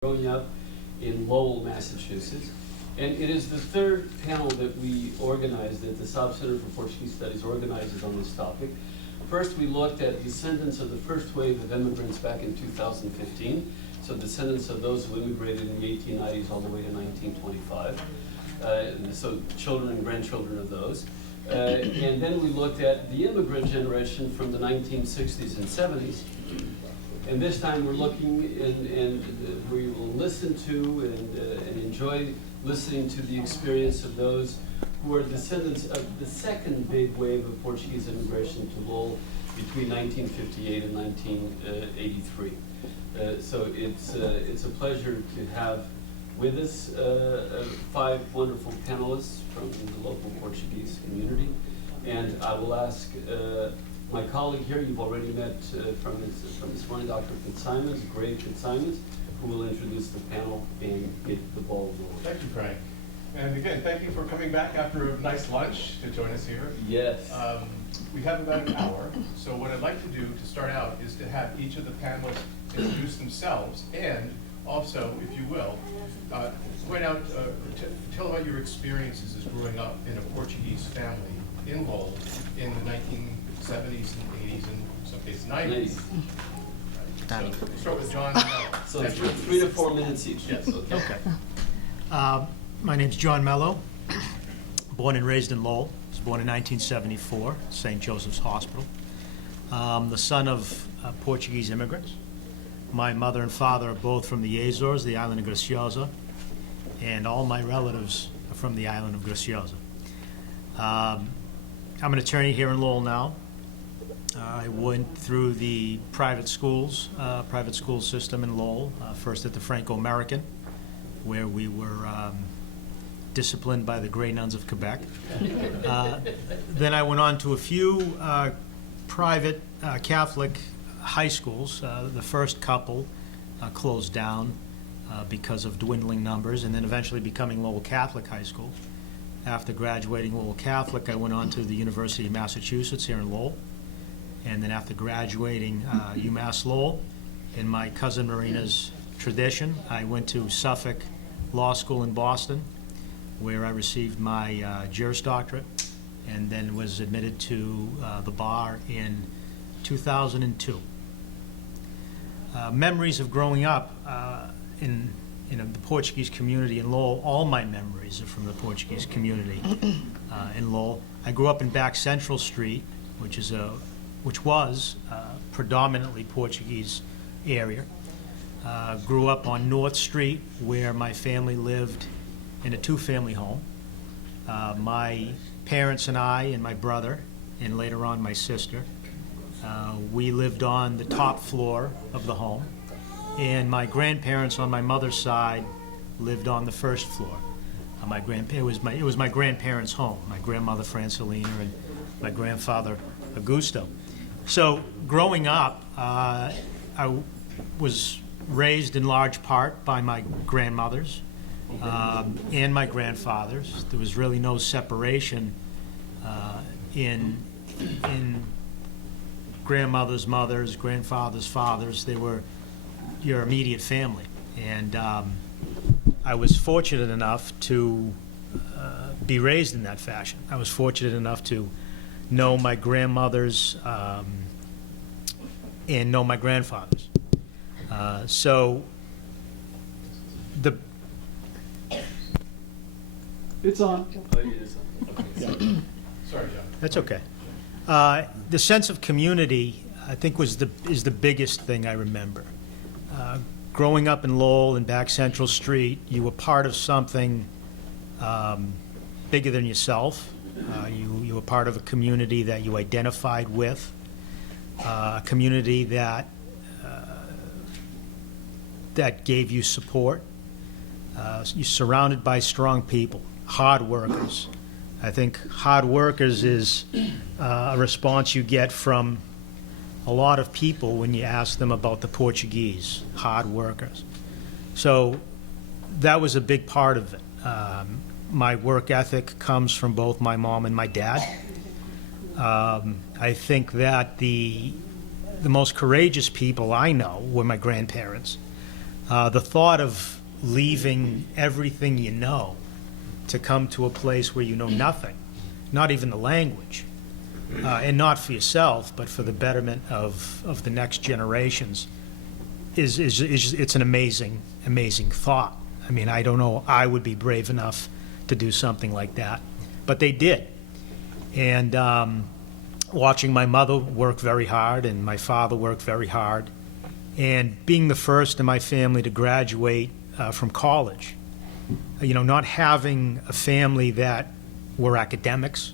growing up in Lowell, Massachusetts. And it is the third panel that we organized, that the Saab Center for Portuguese Studies organizes on this topic. First, we looked at descendants of the first wave of immigrants back in 2015. So descendants of those who immigrated in the 1890s all the way to 1925. So children and grandchildren of those. And then we looked at the immigrant generation from the 1960s and 70s. And this time we're looking and we will listen to and enjoy listening to the experience of those who are descendants of the second big wave of Portuguese immigration to Lowell between 1958 and 1983. So it's a pleasure to have with us 5 wonderful panelists from the local Portuguese community. And I will ask my colleague here, you've already met from this morning, Dr. Fitzsimons, Greg Fitzsimons, who will introduce the panel and get the ball rolling. Thank you, Frank. And again, thank you for coming back after a nice lunch to join us here. Yes. We have about an hour, so what I'd like to do to start out is to have each of the panelists introduce themselves and also, if you will, point out, tell about your experiences as growing up in a Portuguese family in Lowell in the 1970s and 80s and in some cases 90s. Right. So we'll start with John. So 3 to 4 minutes each. Yes. Okay. My name's John Mello, born and raised in Lowell. I was born in 1974, St. Joseph's Hospital. The son of Portuguese immigrants. My mother and father are both from the Azores, the island of Graciosa, and all my relatives are from the island of Graciosa. I'm an attorney here in Lowell now. I went through the private school system in Lowell, first at the Franco-American, where we were disciplined by the Grey Nuns of Quebec. Then I went on to a few private Catholic high schools. The first couple closed down because of dwindling numbers, and then eventually becoming Lowell Catholic High School. After graduating Lowell Catholic, I went on to the University of Massachusetts here in Lowell. And then after graduating UMass Lowell, in my cousin Marina's tradition, I went to Suffolk Law School in Boston, where I received my Juris Doctorate, and then was admitted to the bar in 2002. Memories of growing up in the Portuguese community in Lowell. All my memories are from the Portuguese community in Lowell. I grew up in Back Central Street, which was predominantly Portuguese area. Grew up on North Street, where my family lived in a 2-family home. My parents and I and my brother, and later on my sister, we lived on the top floor of the home, and my grandparents on my mother's side lived on the first floor. It was my grandparents' home, my grandmother Francelina and my grandfather Augusto. So growing up, I was raised in large part by my grandmothers and my grandfathers. There was really no separation in grandmothers, mothers, grandfathers, fathers. They were your immediate family. And I was fortunate enough to be raised in that fashion. I was fortunate enough to know my grandmothers and know my grandfathers. So the... It's on. Oh, it is on. Okay. Sorry, John. That's okay. The sense of community, I think, is the biggest thing I remember. Growing up in Lowell and Back Central Street, you were part of something bigger than yourself. You were part of a community that you identified with, a community that gave you support. You're surrounded by strong people, hard workers. I think hard workers is a response you get from a lot of people when you ask them about the Portuguese, hard workers. So that was a big part of it. My work ethic comes from both my mom and my dad. I think that the most courageous people I know were my grandparents. The thought of leaving everything you know to come to a place where you know nothing, not even the language, and not for yourself, but for the betterment of the next generations, it's an amazing thought. I mean, I don't know I would be brave enough to do something like that, but they did. And watching my mother work very hard and my father work very hard, and being the first in my family to graduate from college, not having a family that were academics,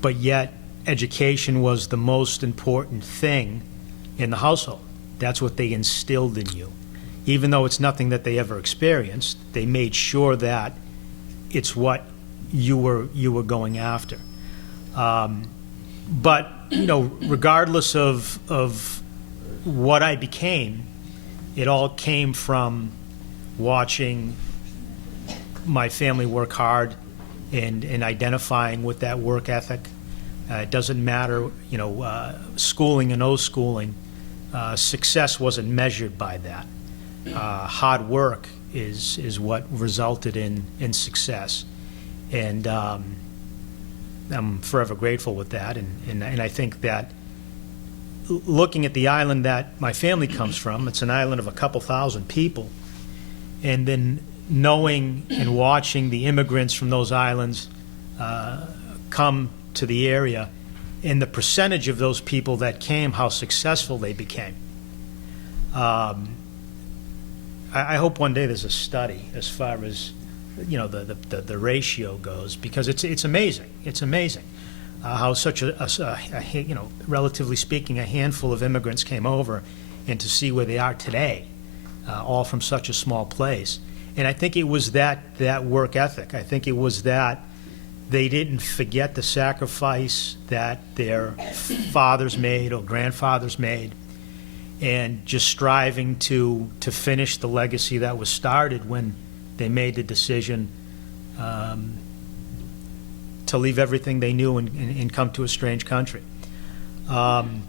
but yet education was the most important thing in the household. That's what they instilled in you. Even though it's nothing that they ever experienced, they made sure that it's what you were going after. But regardless of what I became, it all came from watching my family work hard and identifying with that work ethic. It doesn't matter, schooling or no schooling. Success wasn't measured by that. Hard work is what resulted in success, and I'm forever grateful with that. And I think that looking at the island that my family comes from, it's an island of a couple thousand people, and then knowing and watching the immigrants from those islands come to the area, and the percentage of those people that came, how successful they became. I hope one day there's a study as far as the ratio goes, because it's amazing. It's amazing how such a relatively speaking, a handful of immigrants came over, and to see where they are today, all from such a small place. And I think it was that work ethic. I think it was that they didn't forget the sacrifice that their fathers made or grandfathers made, and just striving to finish the legacy that was started when they made the decision to leave everything they knew and come to a strange country. And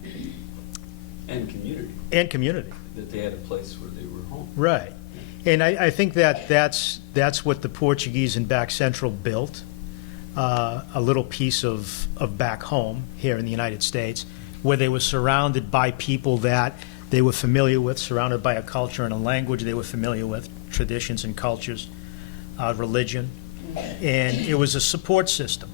community. And community. That they had a place where they were home. Right. And I think that's what the Portuguese in Back Central built, a little piece of back home here in the United States, where they were surrounded by people that they were familiar with, surrounded by a culture and a language they were familiar with, traditions and cultures, religion, and it was a support system.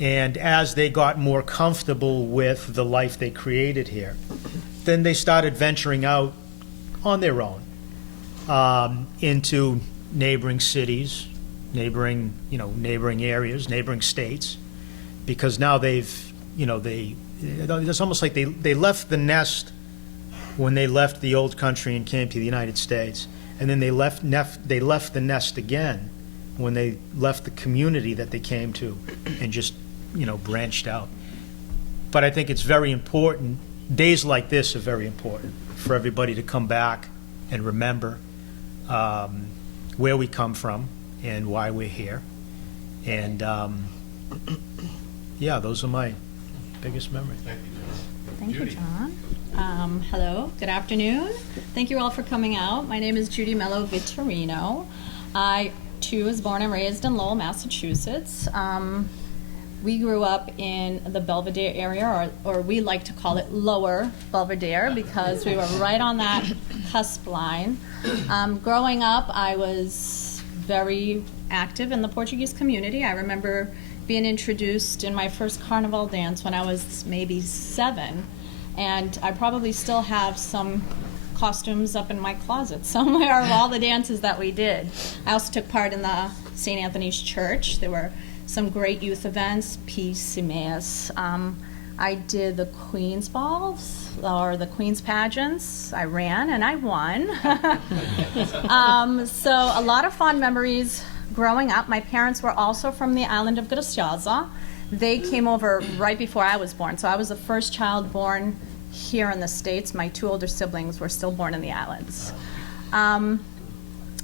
And as they got more comfortable with the life they created here, then they started venturing out on their own into neighboring cities, neighboring areas, neighboring states, because now it's almost like they left the nest when they left the old country and came to the United States, and then they left the nest again when they left the community that they came to and just branched out. But I think it's very important. Days like this are very important for everybody to come back and remember where we come from and why we're here. And those are my biggest memories. Thank you, John. Thank you, Judy. John. Hello, good afternoon. Thank you all for coming out. My name is Judy Mello Vittorino. I, too, was born and raised in Lowell, Massachusetts. We grew up in the Belvedere area, or we like to call it Lower Belvedere, because we were right on that cusp line. Growing up, I was very active in the Portuguese community. I remember being introduced in my first carnival dance when I was maybe 7, and I probably still have some costumes up in my closet somewhere of all the dances that we did. I also took part in the St. Anthony's Church. There were some great youth events, Peace, Emmaus. I did the Queen's Balls, or the Queen's Pageants. I ran and I won. So a lot of fond memories growing up. My parents were also from the island of Graciosa. They came over right before I was born. So I was the first child born here in the States. My 2 older siblings were still born in the islands.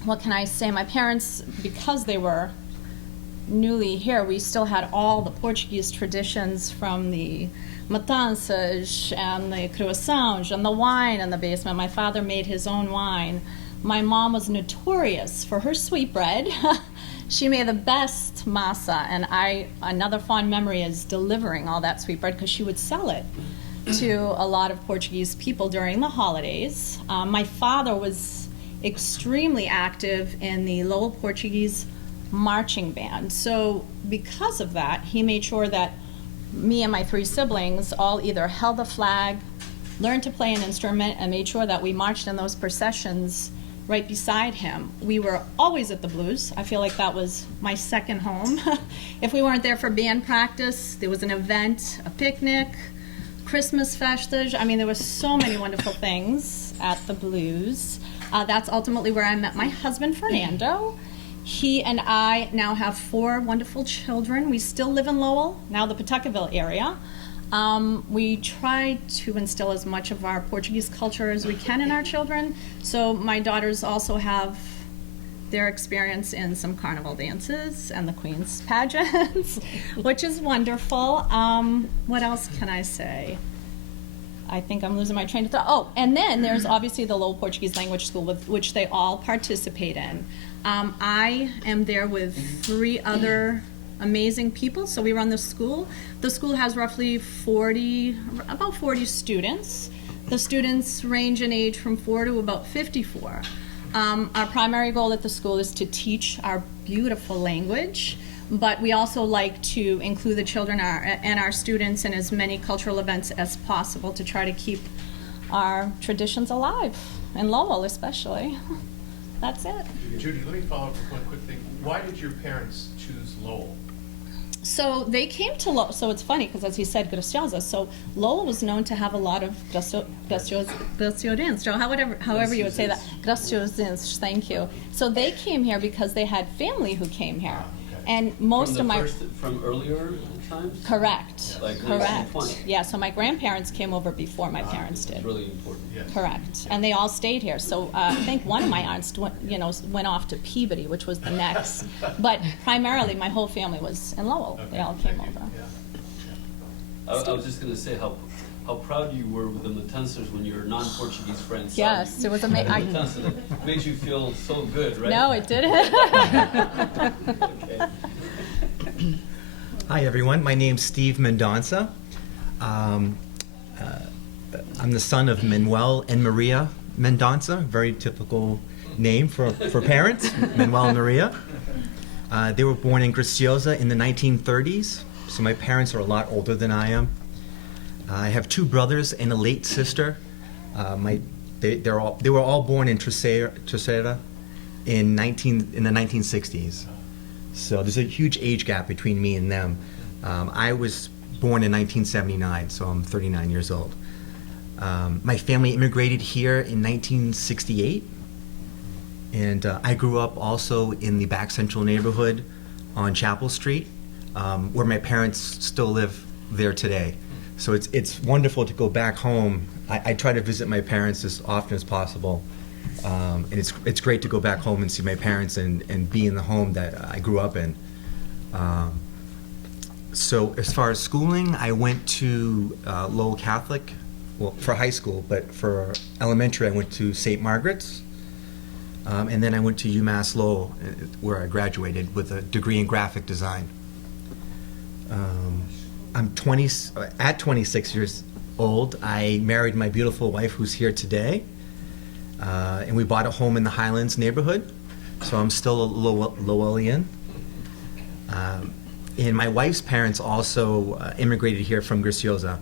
What can I say? My parents, because they were newly here, we still had all the Portuguese traditions, from the matanças and the croissants and the wine in the basement. My father made his own wine. My mom was notorious for her sweetbread. She made the best masa, and another fond memory is delivering all that sweetbread because she would sell it to a lot of Portuguese people during the holidays. My father was extremely active in the Lowell Portuguese marching band. So because of that, he made sure that me and my 3 siblings all either held the flag, learned to play an instrument, and made sure that we marched in those processions right beside him. We were always at the Blues. I feel like that was my second home. If we weren't there for band practice, there was an event, a picnic, Christmas festage. I mean, there were so many wonderful things at the Blues. That's ultimately where I met my husband, Fernando. He and I now have 4 wonderful children. We still live in Lowell, now the Pawtuckaville area. We try to instill as much of our Portuguese culture as we can in our children. So my daughters also have their experience in some carnival dances and the Queen's pageants, which is wonderful. What else can I say? I think I'm losing my train of thought. Oh, and then there's obviously the Lowell Portuguese Language School, with which they all participate in. I am there with 3 other amazing people, so we run the school. The school has roughly about 40 students. The students range in age from 4 to about 54. Our primary goal at the school is to teach our beautiful language, but we also like to include the children and our students in as many cultural events as possible to try to keep our traditions alive, in Lowell especially. That's it. Judy, let me follow up with one quick thing. Why did your parents choose Lowell? So they came to Lowell, so it's funny because as he said, Graciosa, so Lowell was known to have a lot of Graciosins, Joe, however you would say that, Graciosins, thank you. So they came here because they had family who came here. And most of my... From earlier times? Correct, Like correct. 1920? Yeah, so my grandparents came over before my parents did. It's really important. Yes. Correct, and they all stayed here. So I think one of my aunts, went off to Peabody, which was the next. But primarily, my whole family was in Lowell. Okay, They all thank came you. over. Yeah. I was just going to say how proud you were with the Matansers when your non-Portuguese friends saw Yes, you. it was amazing. Matanza, it made you feel so good, right? No, it didn't. Okay. Hi, everyone. My name's Steve Mendonça. I'm the son of Manuel and Maria Mendonça, very typical name for parents, Manuel and Maria. They were born in Graciosa in the 1930s, so my parents are a lot older than I am. I have 2 brothers and a late sister. They were all born in Terceira in the 1960s. So there's a huge age gap between me and them. I was born in 1979, so I'm 39 years old. My family immigrated here in 1968, and I grew up also in the Back Central neighborhood on Chapel Street, where my parents still live there today. So it's wonderful to go back home. I try to visit my parents as often as possible. And it's great to go back home and see my parents and be in the home that I grew up in. So as far as schooling, I went to Lowell Catholic, well, for high school, but for elementary I went to St. Margaret's. And then I went to UMass Lowell, where I graduated with a degree in graphic design. I'm 26 years old. I married my beautiful wife who's here today. And we bought a home in the Highlands neighborhood, so I'm still a Lowellian. And my wife's parents also immigrated here from Graciosa,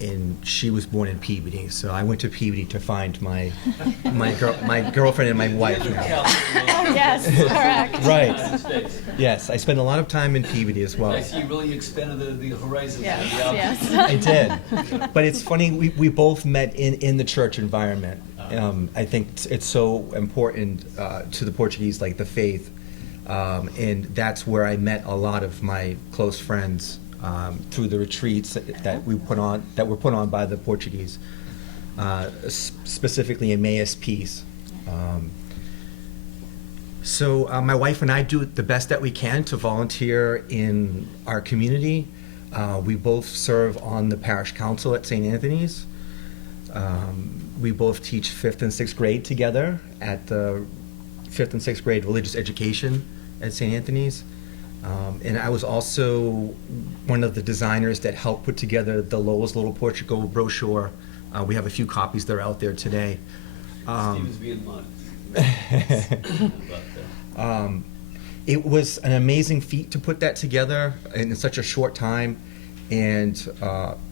and she was born in Peabody. So I went to Peabody to find my girlfriend and my wife now. Yes, correct. Right. United States. Yes, I spent a lot of time in Peabody as well. I see you really expanded the horizons. Yes, of the outreach. yes. I did. But it's funny, we both met in the church environment. I think it's so important to the Portuguese, like the faith. And that's where I met a lot of my close friends through the retreats that were put on by the Portuguese, specifically Emmaus Peace. So my wife and I do the best that we can to volunteer in our community. We both serve on the parish council at St. Anthony's. We both teach 5th and 6th grade together at the 5th and 6th grade religious education at St. Anthony's. And I was also one of the designers that helped put together the Lowell's Little Portugal brochure. We have a few copies that are out there today. Steve is being modest about that. It was an amazing feat to put that together in such a short time. And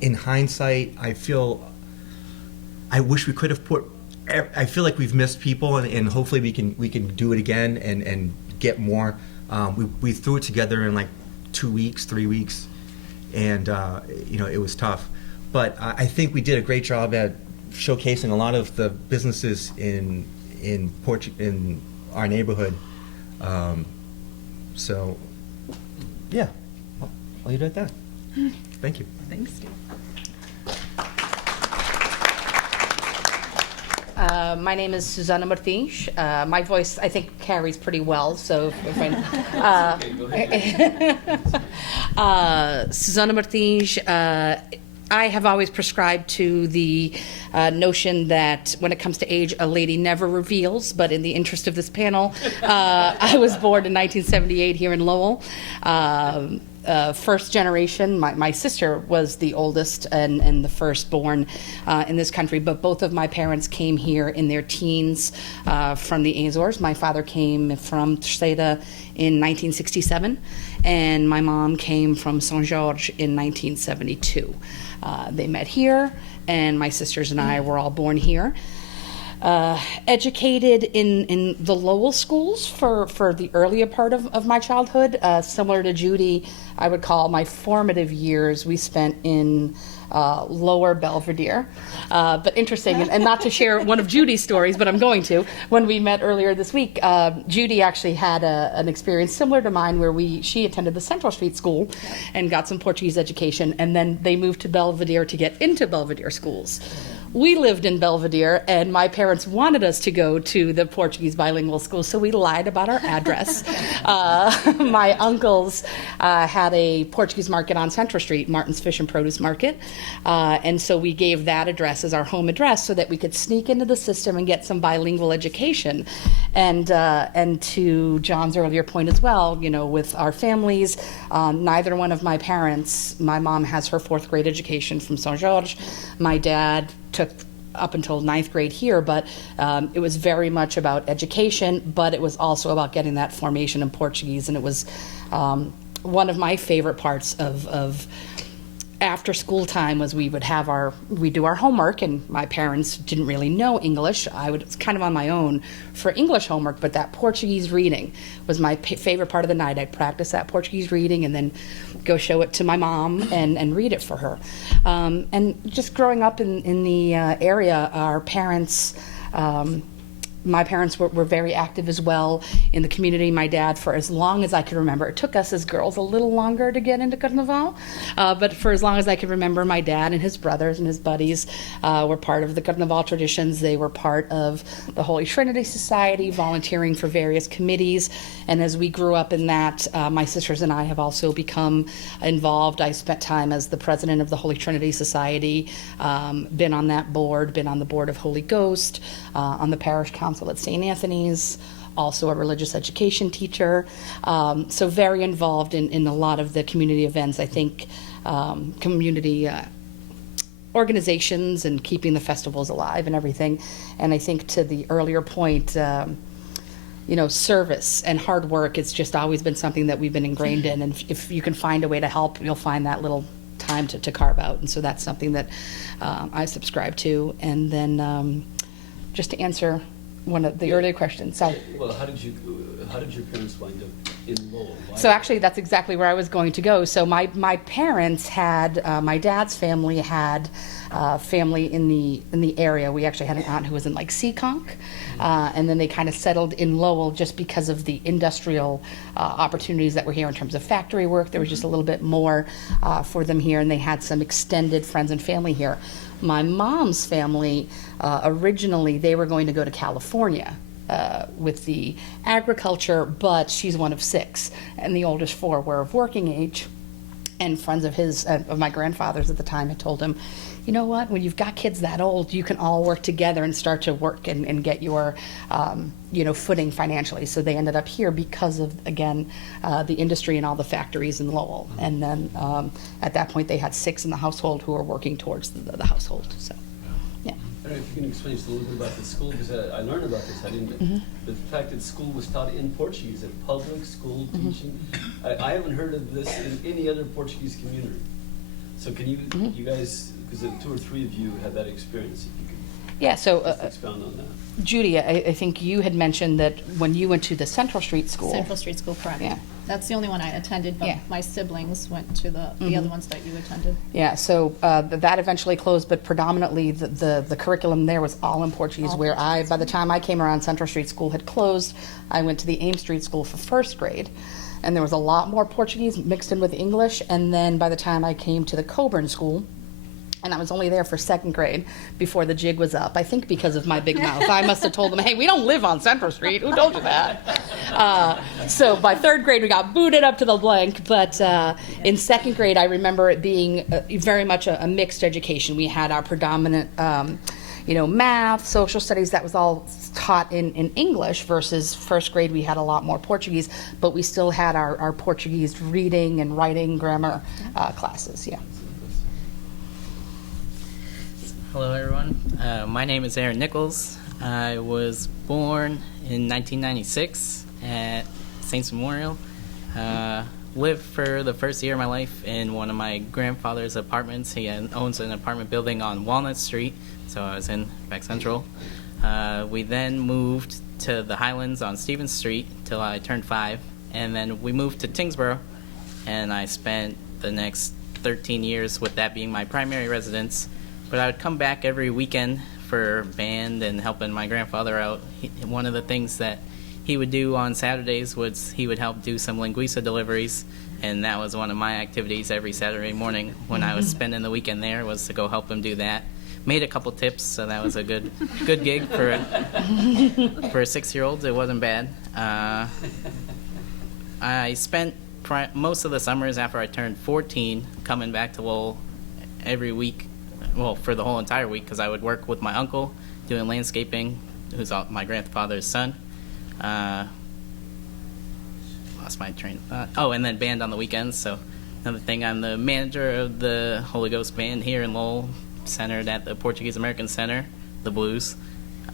in hindsight, I wish we could have I feel like we've missed people, and hopefully we can do it again and get more. We threw it together in like 2 weeks, 3 weeks, and it was tough. But I think we did a great job at showcasing a lot of the businesses in our neighborhood. So, yeah, I'll leave it at that. Thank you. Thanks, Steve. My name is Susana Martins. My voice, I think, carries pretty well, so if I... Okay, go ahead. Susana Martins, I have always prescribed to the notion that when it comes to age, a lady never reveals, but in the interest of this panel, I was born in 1978 here in Lowell. First generation, my sister was the oldest and the firstborn in this country, but both of my parents came here in their teens from the Azores. My father came from Terceira in 1967, and my mom came from São Jorge in 1972. They met here, and my sisters and I were all born here. Educated in the Lowell schools for the earlier part of my childhood. Similar to Judy, I would call my formative years we spent in Lower Belvedere. But interesting, and not to share one of Judy's stories, but I'm going to. When we met earlier this week, Judy actually had an experience similar to mine where she attended the Central Street School and got some Portuguese education, and then they moved to Belvedere to get into Belvedere schools. We lived in Belvedere, and my parents wanted us to go to the Portuguese bilingual school, so we lied about our address. My uncles had a Portuguese market on Central Street, Martin's Fish and Produce Market, and so we gave that address as our home address so that we could sneak into the system and get some bilingual education. And to John's earlier point as well, with our families, neither one of my parents, my mom has her 4th grade education from São Jorge. My dad took up until 9th grade here, but it was very much about education, but it was also about getting that formation in Portuguese, and it was one of my favorite parts of after school time was we do our homework, and my parents didn't really know English. I was kind of on my own for English homework, but that Portuguese reading was my favorite part of the night. I'd practice that Portuguese reading and then go show it to my mom and read it for her. And just growing up in the area, our parents, my parents were very active as well in the community. My dad, for as long as I can remember, it took us as girls a little longer to get into Carnaval, but for as long as I can remember, my dad and his brothers and his buddies were part of the Carnaval traditions. They were part of the Holy Trinity Society, volunteering for various committees, and as we grew up in that, my sisters and I have also become involved. I spent time as the president of the Holy Trinity Society, been on that board, been on the board of Holy Ghost, on the parish council at St. Anthony's, also a religious education teacher, so very involved in a lot of the community events. I think community organizations and keeping the festivals alive and everything. And I think to the earlier point, service and hard work, it's just always been something that we've been ingrained in. And if you can find a way to help, you'll find that little time to carve out. And so that's something that I subscribe to. And then just to answer one of the earlier questions. Well, how did your parents wind up in Lowell? So actually, that's exactly where I was going to go. So my parents had, my dad's family had family in the area. We actually had an aunt who was in like Seekonk, and then they kind of settled in Lowell just because of the industrial opportunities that were here in terms of factory work. There was just a little bit more for them here, and they had some extended friends and family here. My mom's family, originally, they were going to go to California with the agriculture, but she's one of 6, and the oldest 4 were of working age. And friends of his, of my grandfather's at the time, had told him, you know what, when you've got kids that old, you can all work together and start to work and get your, footing financially. So they ended up here because of, again, the industry and all the factories in Lowell. And then at that point, they had 6 in the household who were working towards the household. So, yeah. I don't know if you can explain just a little bit about the school, because I learned about this. I didn't. The fact that school was taught in Portuguese, a public school teaching. I haven't heard of this in any other Portuguese community. So can you guys, because 2 or 3 of you had that experience, if you could Yeah, so just expound on that. Judy, I think you had mentioned that when you went to the Central Street School. Central Street School, correct. Yeah. That's the only one I attended, but Yeah. my siblings went to the other ones that you attended. Yeah, so that eventually closed, but predominantly the curriculum there was all in Portuguese, All where Portuguese. by the time I came around, Central Street School had closed. I went to the Ames Street School for first grade, and there was a lot more Portuguese mixed in with English, and then by the time I came to the Coburn School, and I was only there for second grade before the jig was up. I think because of my big mouth. I must have told them, hey, we don't live on Central Street. Who told you that? So by third grade, we got booted up to the blank. But in second grade, I remember it being very much a mixed education. We had our predominant, math, social studies. That was all taught in English, versus first grade, we had a lot more Portuguese. But we still had our Portuguese reading and writing, grammar classes, yeah. Hello, everyone. My name is Aaron Nichols. I was born in 1996 at Saints Memorial. Lived for the first year of my life in one of my grandfather's apartments. He owns an apartment building on Walnut Street, so I was in back central. We then moved to the Highlands on Stevens Street till I turned 5, and then we moved to Tingsboro, and I spent the next 13 years with that being my primary residence. But I would come back every weekend for band and helping my grandfather out. One of the things that he would do on Saturdays was he would help do some linguiça deliveries, and that was one of my activities every Saturday morning when I was spending the weekend there, was to go help him do that. Made a couple tips, so that was a good gig for a 6-year-old. It wasn't bad. I spent most of the summers after I turned 14 coming back to Lowell every week. Well, for the whole entire week, because I would work with my uncle doing landscaping, who's my grandfather's son. Lost my train of thought. Oh, and then band on the weekends. So another thing, I'm the manager of the Holy Ghost Band here in Lowell, centered at the Portuguese American Center, the Blues.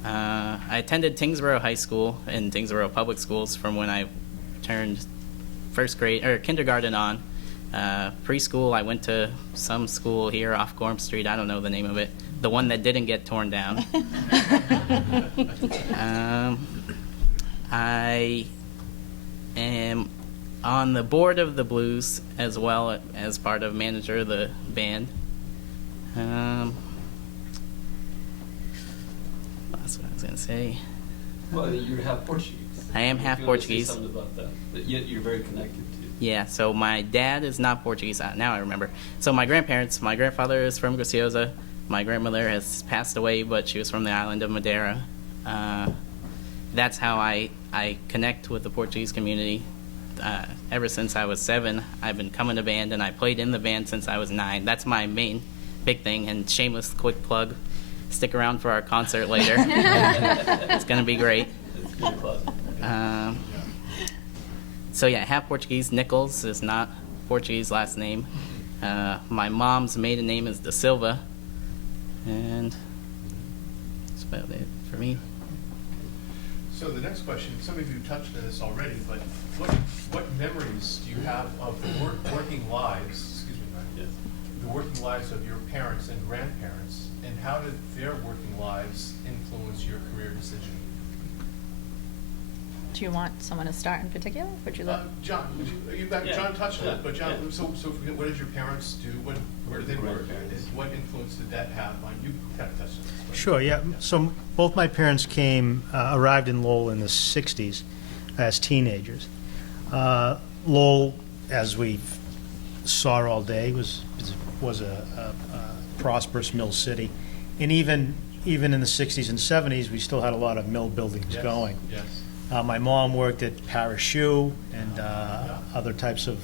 I attended Tingsboro High School and Tingsboro Public Schools from when I turned kindergarten on. Preschool, I went to some school here off Gorham Street. I don't know the name of it. The one that didn't get torn down. I am on the board of the Blues as well as part of manager of the band. That's what I was going to say. Well, you're half Portuguese. I am half If you wanna say Portuguese. something about that, but yet you're very connected to. Yeah, so my dad is not Portuguese. Now I remember. So my grandfather is from Graciosa. My grandmother has passed away, but she was from the island of Madeira. That's how I connect with the Portuguese community. Ever since I was 7, I've been coming to band, and I played in the band since I was 9. That's my main big thing. And shameless quick plug, stick around for our concert later. It's going to be great. It's a good club. So yeah, half Portuguese. Nichols is not Portuguese last name. My mom's maiden name is Da Silva, and that's about it for me. So the next question, some of you touched on this already, but what memories do you have of the working lives, Yes. the working lives of your parents and grandparents, and how did their working lives influence your career decision? Do you want someone to start in particular? Would you like? John, Yeah. John touched on Yeah. it, but John, Yeah. so what did your parents do? Where did they work? Grandparents. What influence did that have on you? Kind of touched on this. but- Sure, yeah. So both my parents arrived in Lowell in the 60s as teenagers. Lowell, as we saw all day, was a prosperous mill city. And even in the 60s and 70s, we still had a lot of mill buildings Yes, going. Yes. My mom worked at Parachute and other types of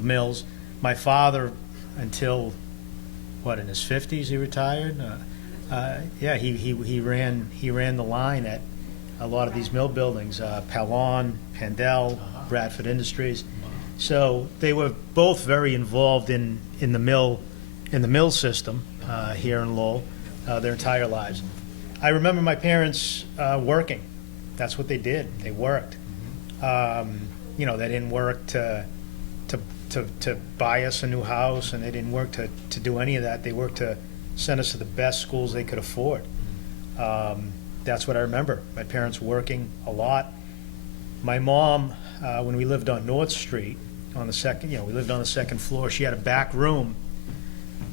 mills. my father, until, what, in his 50s, he retired? Yeah, he ran the line at a lot of these mill buildings, Pallon, Pandell, Bradford Industries. So they were both very involved in the mill system here in Lowell their entire lives. I remember my parents working. That's what they did. They worked. You know, they didn't work to buy us a new house, and they didn't work to do any of that. They worked to send us to the best schools they could afford. That's what I remember. My parents working a lot. My mom, when we lived on North Street, on the second, we lived on the second floor. She had a back room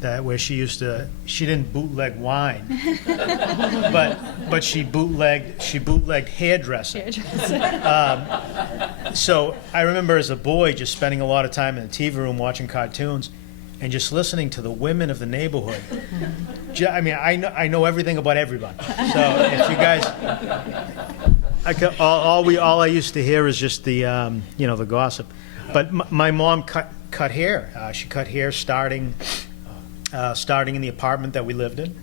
where she didn't bootleg wine, but she bootlegged hairdressing. So I remember as a boy just spending a lot of time in the TV room watching cartoons and just listening to the women of the neighborhood. I mean, I know everything about everybody. So if you guys, all I used to hear is just the the gossip. But my mom cut hair. She cut hair starting in the apartment that we lived in,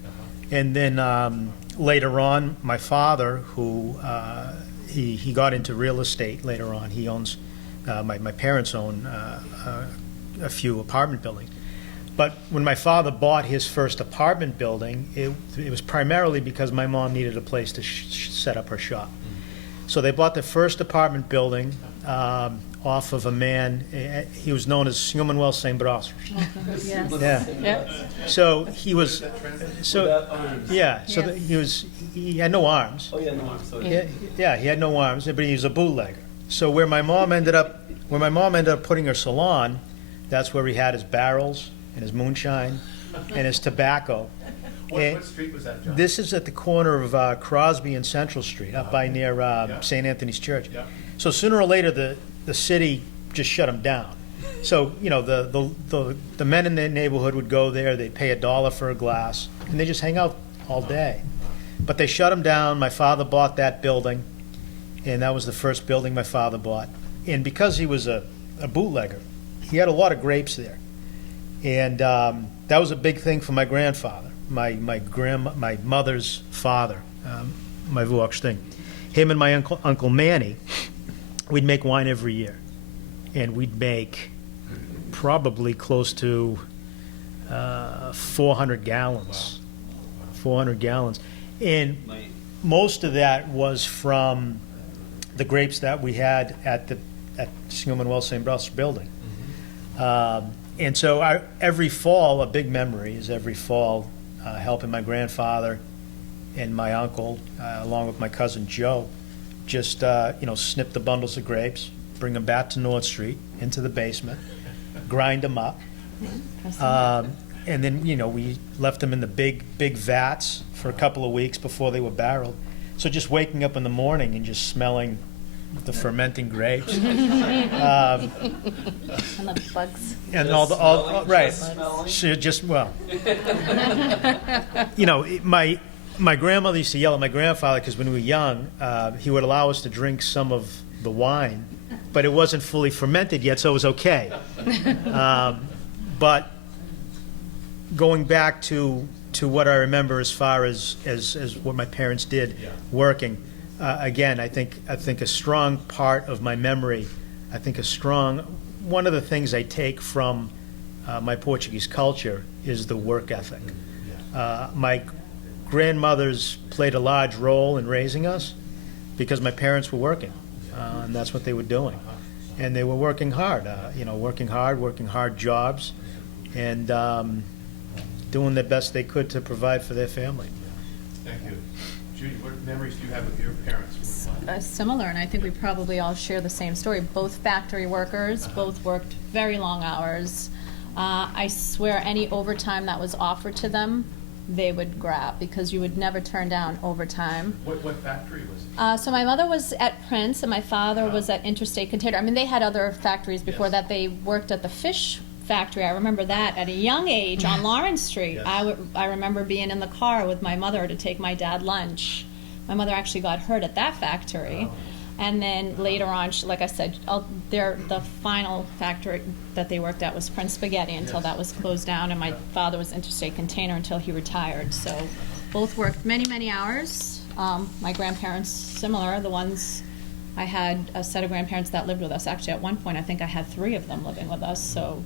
and then later on, my father, who he got into real estate later on. He owns my parents own a few apartment buildings. But when my father bought his first apartment building, it was primarily because my mom needed a place to set up her shop. So they bought the first apartment building off of a man. He was known as Samuel St. Bros. Yes. Yeah. Yep. So he was. So Without arms. yeah. So Yes. he had no arms. Oh, yeah, no, I'm sorry. He had no arms, but he was a bootlegger. So where my mom ended up putting her salon, that's where he had his barrels and his moonshine and his tobacco. What street was that, John? This is at the corner of Crosby and Central Street, up by near Yeah. St. Anthony's Church. Yeah. So sooner or later, the city just shut him down. So the men in the neighborhood would go there. They'd pay $1 for a glass, and they just hang out all day. But they shut him down. My father bought that building, and that was the first building my father bought. And because he was a bootlegger, he had a lot of grapes there, and that was a big thing for my grandfather, my mother's father, my vuoxting. Him and my uncle Manny, we'd make wine every year, and we'd make probably close to 400 gallons. 400 gallons. And most of that was from the grapes that we had at Samuel St. Bros. Building. And so every fall, a big memory is every fall helping my grandfather and my uncle, along with my cousin Joe, just snip the bundles of grapes, bring them back to North Street into the basement, grind them up, and then we left them in the big vats for a couple of weeks before they were barreled. So just waking up in the morning and just smelling the fermenting grapes, And the bugs. and all right. Smelling. So just my grandmother used to yell at my grandfather because when we were young, he would allow us to drink some of the wine, but it wasn't fully fermented yet, so it was okay. But going back to what I remember as far as what my parents did working, again, I think a strong part of my memory, one of the things I take from my Portuguese culture is the work ethic. My grandmothers played a large role in raising us because my parents were working, and that's what they were doing. And they were working hard, working hard jobs, and doing the best they could to provide for their family. Thank you. Judy, what memories do you have of your parents? Similar, and I think we probably all share the same story. Both factory workers, both worked very long hours. I swear any overtime that was offered to them, they would grab, because you would never turn down overtime. What factory was it? So my mother was at Prince, and my father was at Interstate Container. I mean, they had other factories before that. They worked at the fish factory. I remember that at a young age on Lawrence Street. Yes. I remember being in the car with my mother to take my dad lunch. My mother actually got hurt at that factory. And then later on, like I said, the final factory that they worked at was Prince Spaghetti until Yes. that was closed down, and my father was Interstate Container until he retired. So both worked many, many hours. My grandparents, similar, the ones, I had a set of grandparents that lived with us. Actually, at one point, I think I had 3 of them living with us. So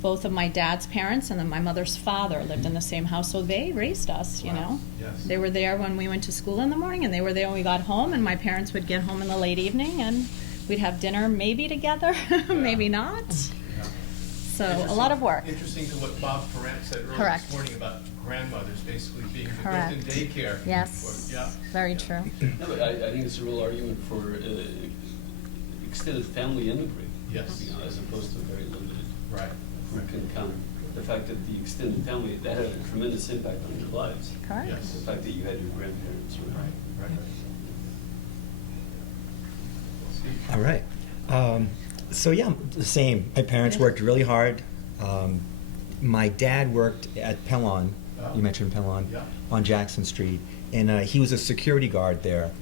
both of my dad's parents and then my mother's father lived in the same house, so they raised us, you know. Yes. They were there when we went to school in the morning, and they were there when we got home, and my parents would get home in the late evening, and we'd have dinner maybe together, maybe not. Yeah. So a lot of work. Interesting to what Bob Perrant said earlier Correct. this morning about grandmothers basically being the Correct. built-in daycare. Yes, Or- yeah. very true. No, but I think it's a real argument for extended family integrate. Yes. You know, as opposed to very limited. Right. We can count the fact that the extended family, that had a tremendous impact on your lives. Correct. Yes. The fact that you had your grandparents around. Right, right. All right. So yeah, the same. My parents worked really hard. My dad worked at Pellon. You mentioned Pellon, Yeah. on Jackson Street, and he was a security guard there.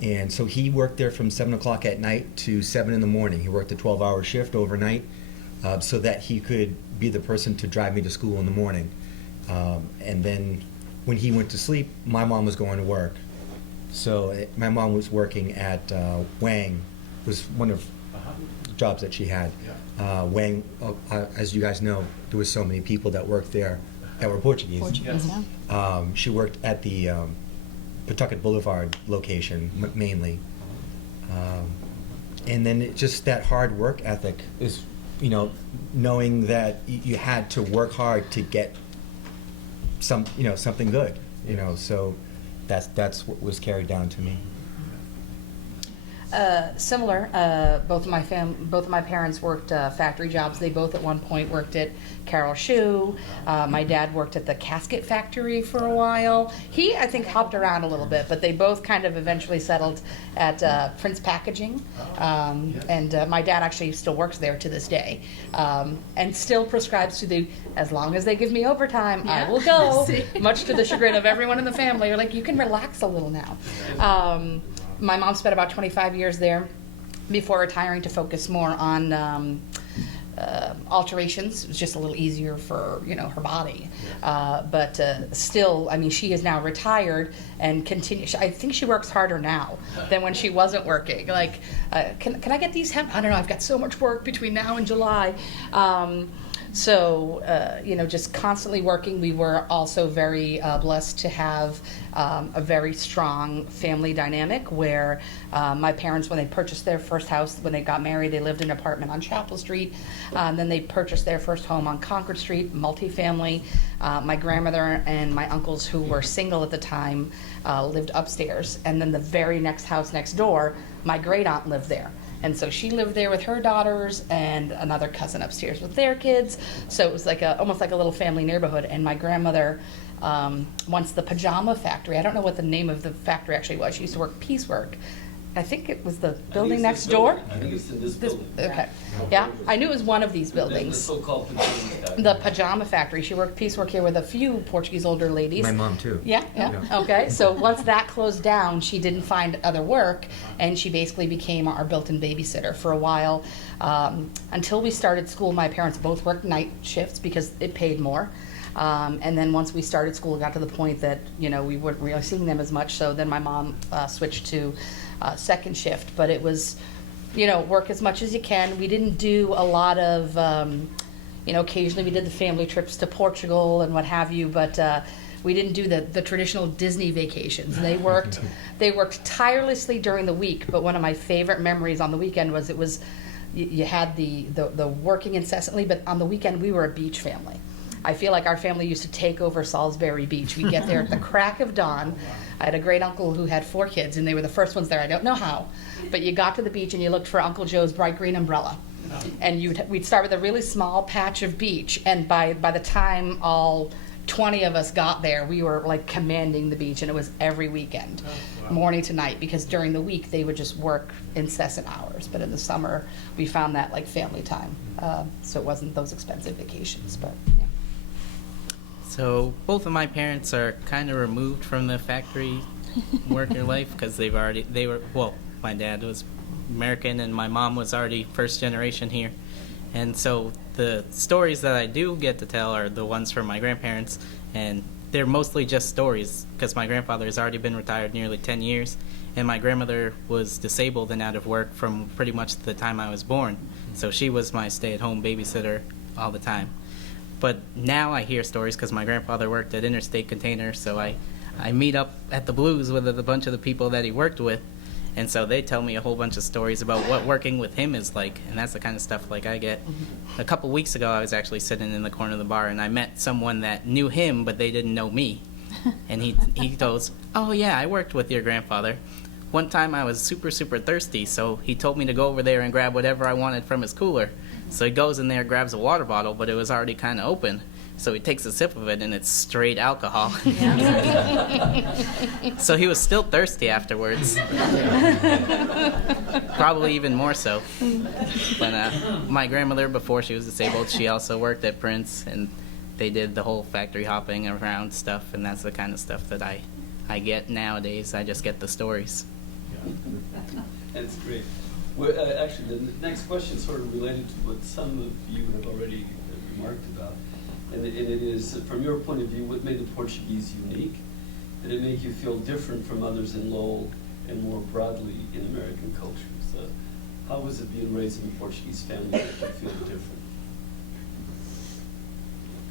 And so he worked there from 7 o'clock at night to 7 in the morning. He worked a 12-hour shift overnight, so that he could be the person to drive me to school in the morning. And then when he went to sleep, my mom was going to work. So my mom was working at Wang, was one of the jobs that she had. Yeah. Wang, as you guys know, there was so many people that worked there that were Portuguese. Portuguese, yeah. She worked at the Pawtucket Boulevard location mainly. And then just that hard work ethic is, you know, knowing that you had to work hard to get something good, you know, so that's what was carried down to me. Similar. Both of my parents worked factory jobs. They both at one point worked at Carol Shoe. My dad worked at the casket factory for a while. He, I think, hopped around a little bit, but they both kind of eventually settled at Prince Packaging. And my dad actually still works there to this day, and still prescribes to the, as long as they give me overtime, I Yeah. will go. See? Much to the chagrin of everyone in the family. You're like, you can relax a little now. My mom spent about 25 years there before retiring to focus more on alterations. It was just a little easier for, you know, her body. But still, I mean, she is now retired and continues. I think she works harder now than when she wasn't working. Like, can I get these I don't know, I've got so much work between now and July. So, you know, just constantly working. We were also very blessed to have a very strong family dynamic where my parents, when they purchased their first house, when they got married, they lived in an apartment on Chapel Street. Then they purchased their first home on Concord Street, multifamily. My grandmother and my uncles, who were single at the time, lived upstairs. And then the very next house next door, my great aunt lived there. And so she lived there with her daughters and another cousin upstairs with their kids. So it was like almost like a little family neighborhood. And my grandmother, once the pajama factory, I don't know what the name of the factory actually was. She used to work piecework. I think it was the I think building it's next this door. building. I think it's in this This, building. okay. Yeah, I knew it was one of these The buildings. so-called pajama The pajama factory. She worked piecework here with a few Portuguese older ladies. My mom too. Yeah. Okay. So once that closed down, she didn't find other work, and she basically became our built-in babysitter for a while. Until we started school, my parents both worked night shifts because it paid more. And then once we started school, it got to the point that, you know, we weren't really seeing them as much. So then my mom switched to second shift. But it was, you know, work as much as you can. We didn't do a lot of, you know, occasionally we did the family trips to Portugal and what have you, but we didn't do the traditional Disney vacations. They worked tirelessly during the week, but one of my favorite memories on the weekend was you had the working incessantly, but on the weekend we were a beach family. I feel like our family used to take over Salisbury Beach. We'd get there at the crack of dawn. I had a great uncle who had 4 kids, and they were the first ones there. I don't know how, but you got to the beach and you looked for Uncle Joe's bright green umbrella. And we'd start with a really small patch of beach, and by the time all 20 of us got there, we were like commanding the beach, and it was every weekend, morning to night, because during the week they would just work incessant hours, but in the summer we found that like family time, so it wasn't those expensive vacations, but yeah. So both of my parents are kind of removed from the factory worker life because my dad was American, and my mom was already first generation here. And so the stories that I do get to tell are the ones from my grandparents, and they're mostly just stories because my grandfather has already been retired nearly 10 years, and my grandmother was disabled and out of work from pretty much the time I was born. So she was my stay-at-home babysitter all the time. But now I hear stories because my grandfather worked at Interstate Container, so I meet up at the Blues with a bunch of the people that he worked with, and so they tell me a whole bunch of stories about what working with him is like, and that's the kind of stuff like I get. A couple weeks ago, I was actually sitting in the corner of the bar, and I met someone that knew him, but they didn't know me. And he goes, "Oh yeah, I worked with your grandfather. One time I was super, super thirsty, so he told me to go over there and grab whatever I wanted from his cooler." So he goes in there, grabs a water bottle, but it was already kind of open. So he takes a sip of it, and it's straight alcohol. So he was still thirsty afterwards. Probably even more so. But my grandmother, before she was disabled, she also worked at Prince, and they did the whole factory hopping around stuff, and that's the kind of stuff that I get nowadays. I just get the stories. That's great. Well, actually, the next question is sort of related to what some of you have already remarked about. And it is, from your point of view, what made the Portuguese unique? Did it make you feel different from others in Lowell and more broadly in American cultures? How was it being raised in a Portuguese family that you feel different?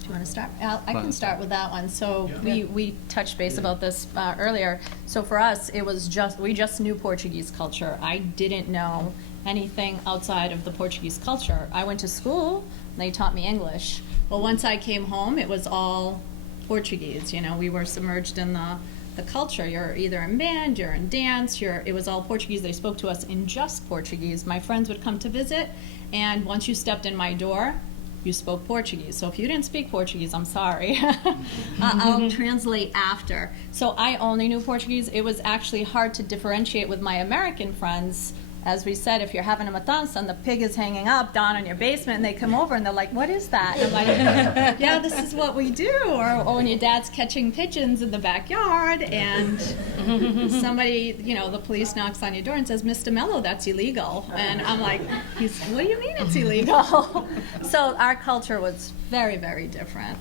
Do you want to start? I can start with that one. So we touched base about this earlier. So for us, it was we just knew Portuguese culture. I didn't know anything outside of the Portuguese culture. I went to school, and they taught me English. But once I came home, it was all Portuguese. You know, we were submerged in the culture. You're either in band, you're in dance, it was all Portuguese. They spoke to us in just Portuguese. My friends would come to visit, and once you stepped in my door, you spoke Portuguese. So if you didn't speak Portuguese, I'm sorry. I'll translate after. So I only knew Portuguese. It was actually hard to differentiate with my American friends. As we said, if you're having a matanza and the pig is hanging up down in your basement, and they come over and they're like, "What is that?" And I'm like, "Yeah, this is what we do." Or when your dad's catching pigeons in the backyard and somebody, the police knocks on your door and says, "Mr. Mello, that's illegal." And I'm like, "What do you mean it's illegal?" So our culture was very, very different.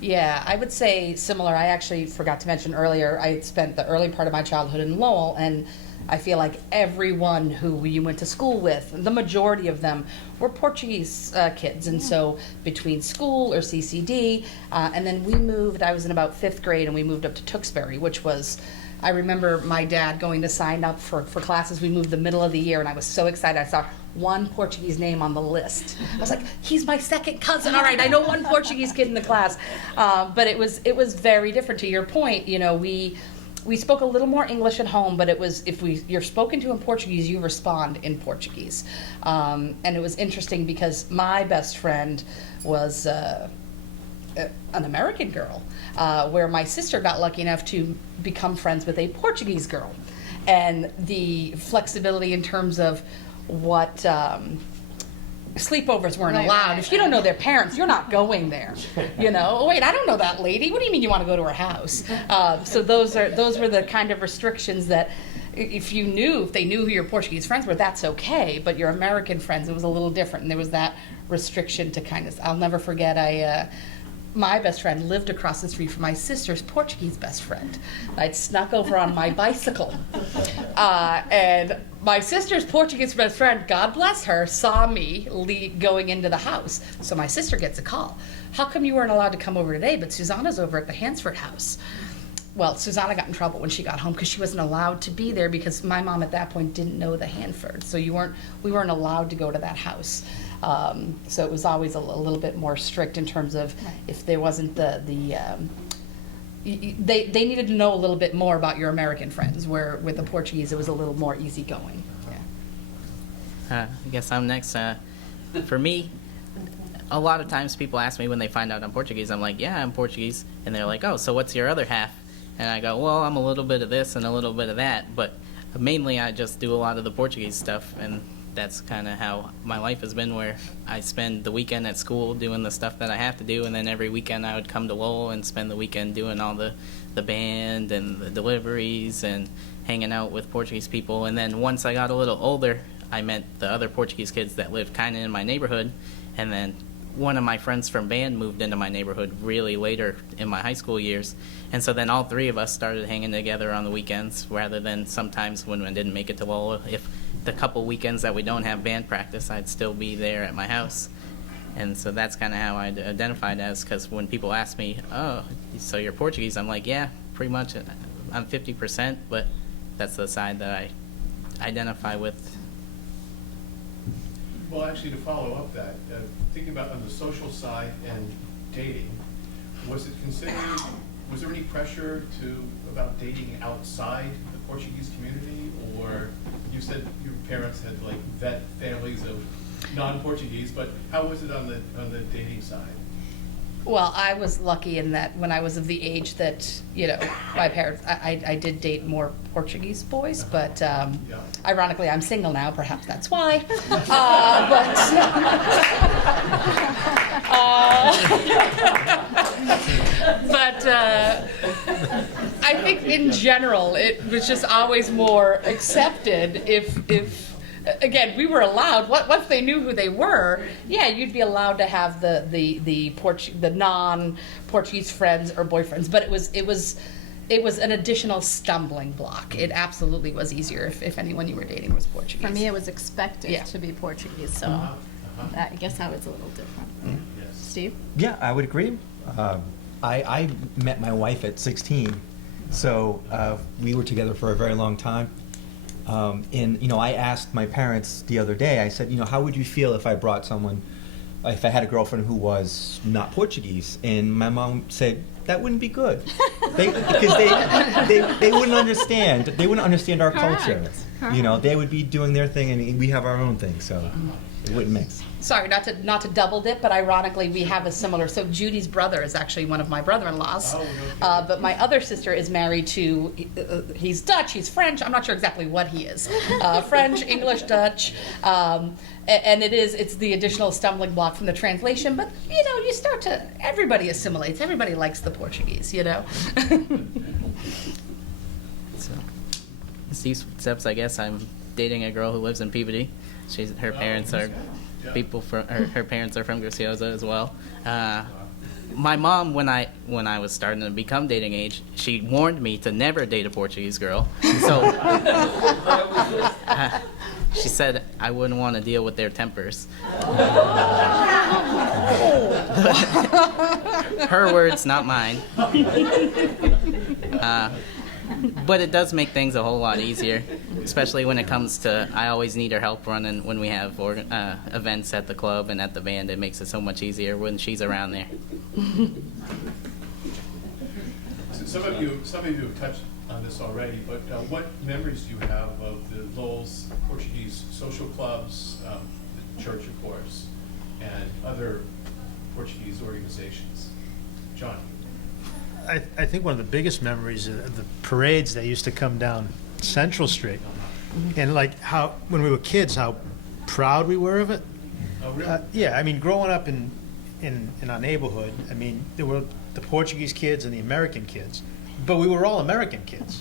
Yeah, I would say similar. I actually forgot to mention earlier, I spent the early part of my childhood in Lowell, and I feel like everyone who we went to school with, the majority of them were Portuguese kids. And so between school or CCD, and then we moved, I was in about 5th grade, and we moved up to Tewksbury, which was, I remember my dad going to sign up for classes. We moved the middle of the year, and I was so excited. I saw one Portuguese name on the list. I was like, he's my second cousin. All right, I know one Portuguese kid in the class. But it was very different. To your point, we spoke a little more English at home, but it was, if you're spoken to in Portuguese, you respond in Portuguese. And it was interesting because my best friend was an American girl, where my sister got lucky enough to become friends with a Portuguese girl. And the flexibility in terms of what sleepovers weren't allowed. Right. If you don't know their parents, you're not going there. Oh, wait, I don't know that lady. What do you mean you want to go to her house? So those were the kind of restrictions that if they knew who your Portuguese friends were, that's okay. But your American friends, it was a little different. And there was that restriction to kind of, I'll never forget, my best friend lived across the street from my sister's Portuguese best friend. I'd snuck over on my bicycle. And my sister's Portuguese best friend, God bless her, saw me going into the house. So my sister gets a call. "How come you weren't allowed to come over today, but Susanna's over at the Hansford house?" Well, Susanna got in trouble when she got home because she wasn't allowed to be there because my mom at that point didn't know the Hanford. So we weren't allowed to go to that house. So it was always a little bit more strict in terms of if there wasn't they needed to know a little bit more about your American friends, where with the Portuguese it was a little more easygoing. I guess I'm next. For me, a lot of times people ask me when they find out I'm Portuguese, I'm like, "Yeah, I'm Portuguese." And they're like, "Oh, so what's your other half?" And I go, "Well, I'm a little bit of this and a little bit of that, but mainly I just do a lot of the Portuguese stuff." And that's kind of how my life has been, where I spend the weekend at school doing the stuff that I have to do, and then every weekend I would come to Lowell and spend the weekend doing all the band and the deliveries and hanging out with Portuguese people. And then once I got a little older, I met the other Portuguese kids that lived kind of in my neighborhood, and then one of my friends from band moved into my neighborhood really later in my high school years. And so then all three of us started hanging together on the weekends rather than sometimes when I didn't make it to Lowell. If the couple weekends that we don't have band practice, I'd still be there at my house. And so that's kind of how I identified as, because when people ask me, oh, so you're Portuguese, I'm like, yeah, pretty much. I'm 50%, but that's the side that I identify with. Well, actually, to follow up that, thinking about on the social side and dating, was there any pressure about dating outside the Portuguese community? Or you said your parents had like vet families of non-Portuguese, but how was it on the dating side? Well, I was lucky in that when I was of the age that, my parents, I did date more Portuguese boys, but ironically, I'm single now, perhaps that's why. But I think in general, it was just always more accepted if again, we were allowed. Once they knew who they were, yeah, you'd be allowed to have the non-Portuguese friends or boyfriends. But it was an additional stumbling block. It absolutely was easier if anyone you were dating was Portuguese. For me, it was expected Yeah. to be Portuguese, so I guess that was a little different. Yes. Steve? Yeah, I would agree. I met my wife at 16, so we were together for a very long time. And I asked my parents the other day, I said, how would you feel if I had a girlfriend who was not Portuguese? And my mom said, that wouldn't be good. Because they wouldn't understand. They wouldn't understand our culture. Correct. They would be doing their thing and we have our own thing, so it wouldn't mix. Sorry, not to double dip, but ironically, we have a similar. So Judy's brother is actually one of my brother-in-laws, but my other sister is married to. He's Dutch. He's French. I'm not sure exactly what he is. French, English, Dutch, and it's the additional stumbling block from the translation. But you start to. Everybody assimilates. Everybody likes the Portuguese. So, Steve's steps, I guess I'm dating a girl who lives in Peabody. Her parents are people from her parents are from Graciosa as well. My mom, when I was starting to become dating age, she warned me to never date a Portuguese girl. So she said I wouldn't want to deal with their tempers. Her words, not mine. But it does make things a whole lot easier, especially when it comes to, I always need her help running when we have events at the club and at the band. It makes it so much easier when she's around there. So some of you have touched on this already, but what memories do you have of the Lowell's Portuguese social clubs, the church, of course, and other Portuguese organizations? John? I think one of the biggest memories are the parades that used to come down Central Street, and like how when we were kids, how proud we were of it. Oh, really? Yeah, I mean, growing up in our neighborhood, I mean, there were the Portuguese kids and the American kids, but we were all American kids.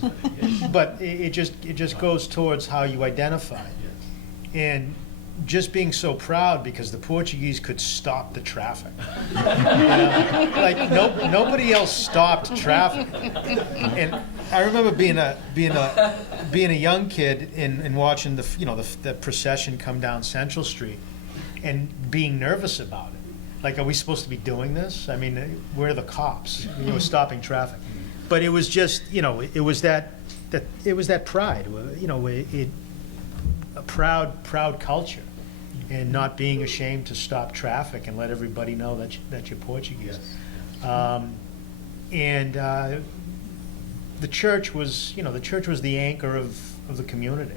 But it just goes towards how you identify, and just being so proud because the Portuguese could stop the traffic. Like nobody else stopped traffic. And I remember being a young kid and watching the procession come down Central Street and being nervous about it. Like, are we supposed to be doing this? I mean, where are the cops? Stopping traffic. But it was just, it was that pride. A proud culture, and not being ashamed to stop traffic and let everybody know that you're Portuguese. Yes. The church was the anchor of the community.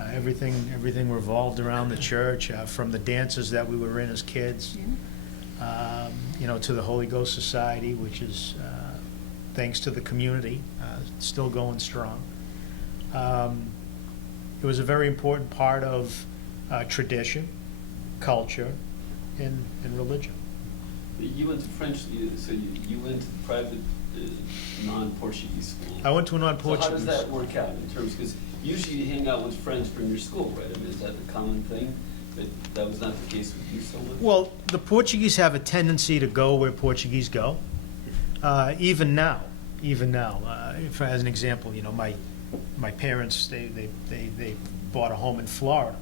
Everything revolved around the church, from the dances that we were in as kids, to the Holy Ghost Society, which is, thanks to the community, still going strong. It was a very important part of tradition, culture, and religion. You went to French, so you went to private non-Portuguese school. I went to a non-Portuguese. So how does that work out in terms, because usually you hang out with friends from your school, right? I mean, is that the common thing? But that was not the case with you so much? Well, the Portuguese have a tendency to go where Portuguese go, even now. As an example, my parents, they bought a home in Florida.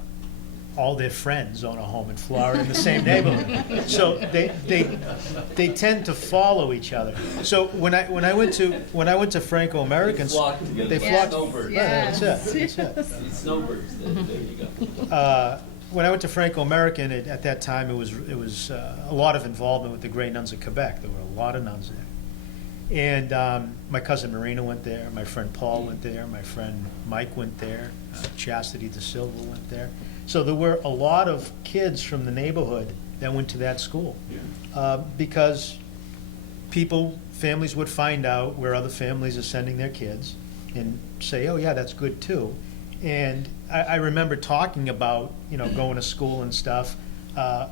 All their friends own a home in Florida in the same neighborhood. So they tend to follow each other. So when I went to Franco-American They flock together, they like flocked. snowbirds. Right, that's it. It's snowbirds, there you go. When I went to Franco-American, at that time it was a lot of involvement with the Grey Nuns of Quebec. There were a lot of nuns there. And my cousin Marina went there, my friend Paul went there, my friend Mike went there, Chastity De Silva went there. So there were a lot of kids from the neighborhood that went to that school. Because families would find out where other families are sending their kids and say, oh yeah, that's good too. And I remember talking about, going to school and stuff,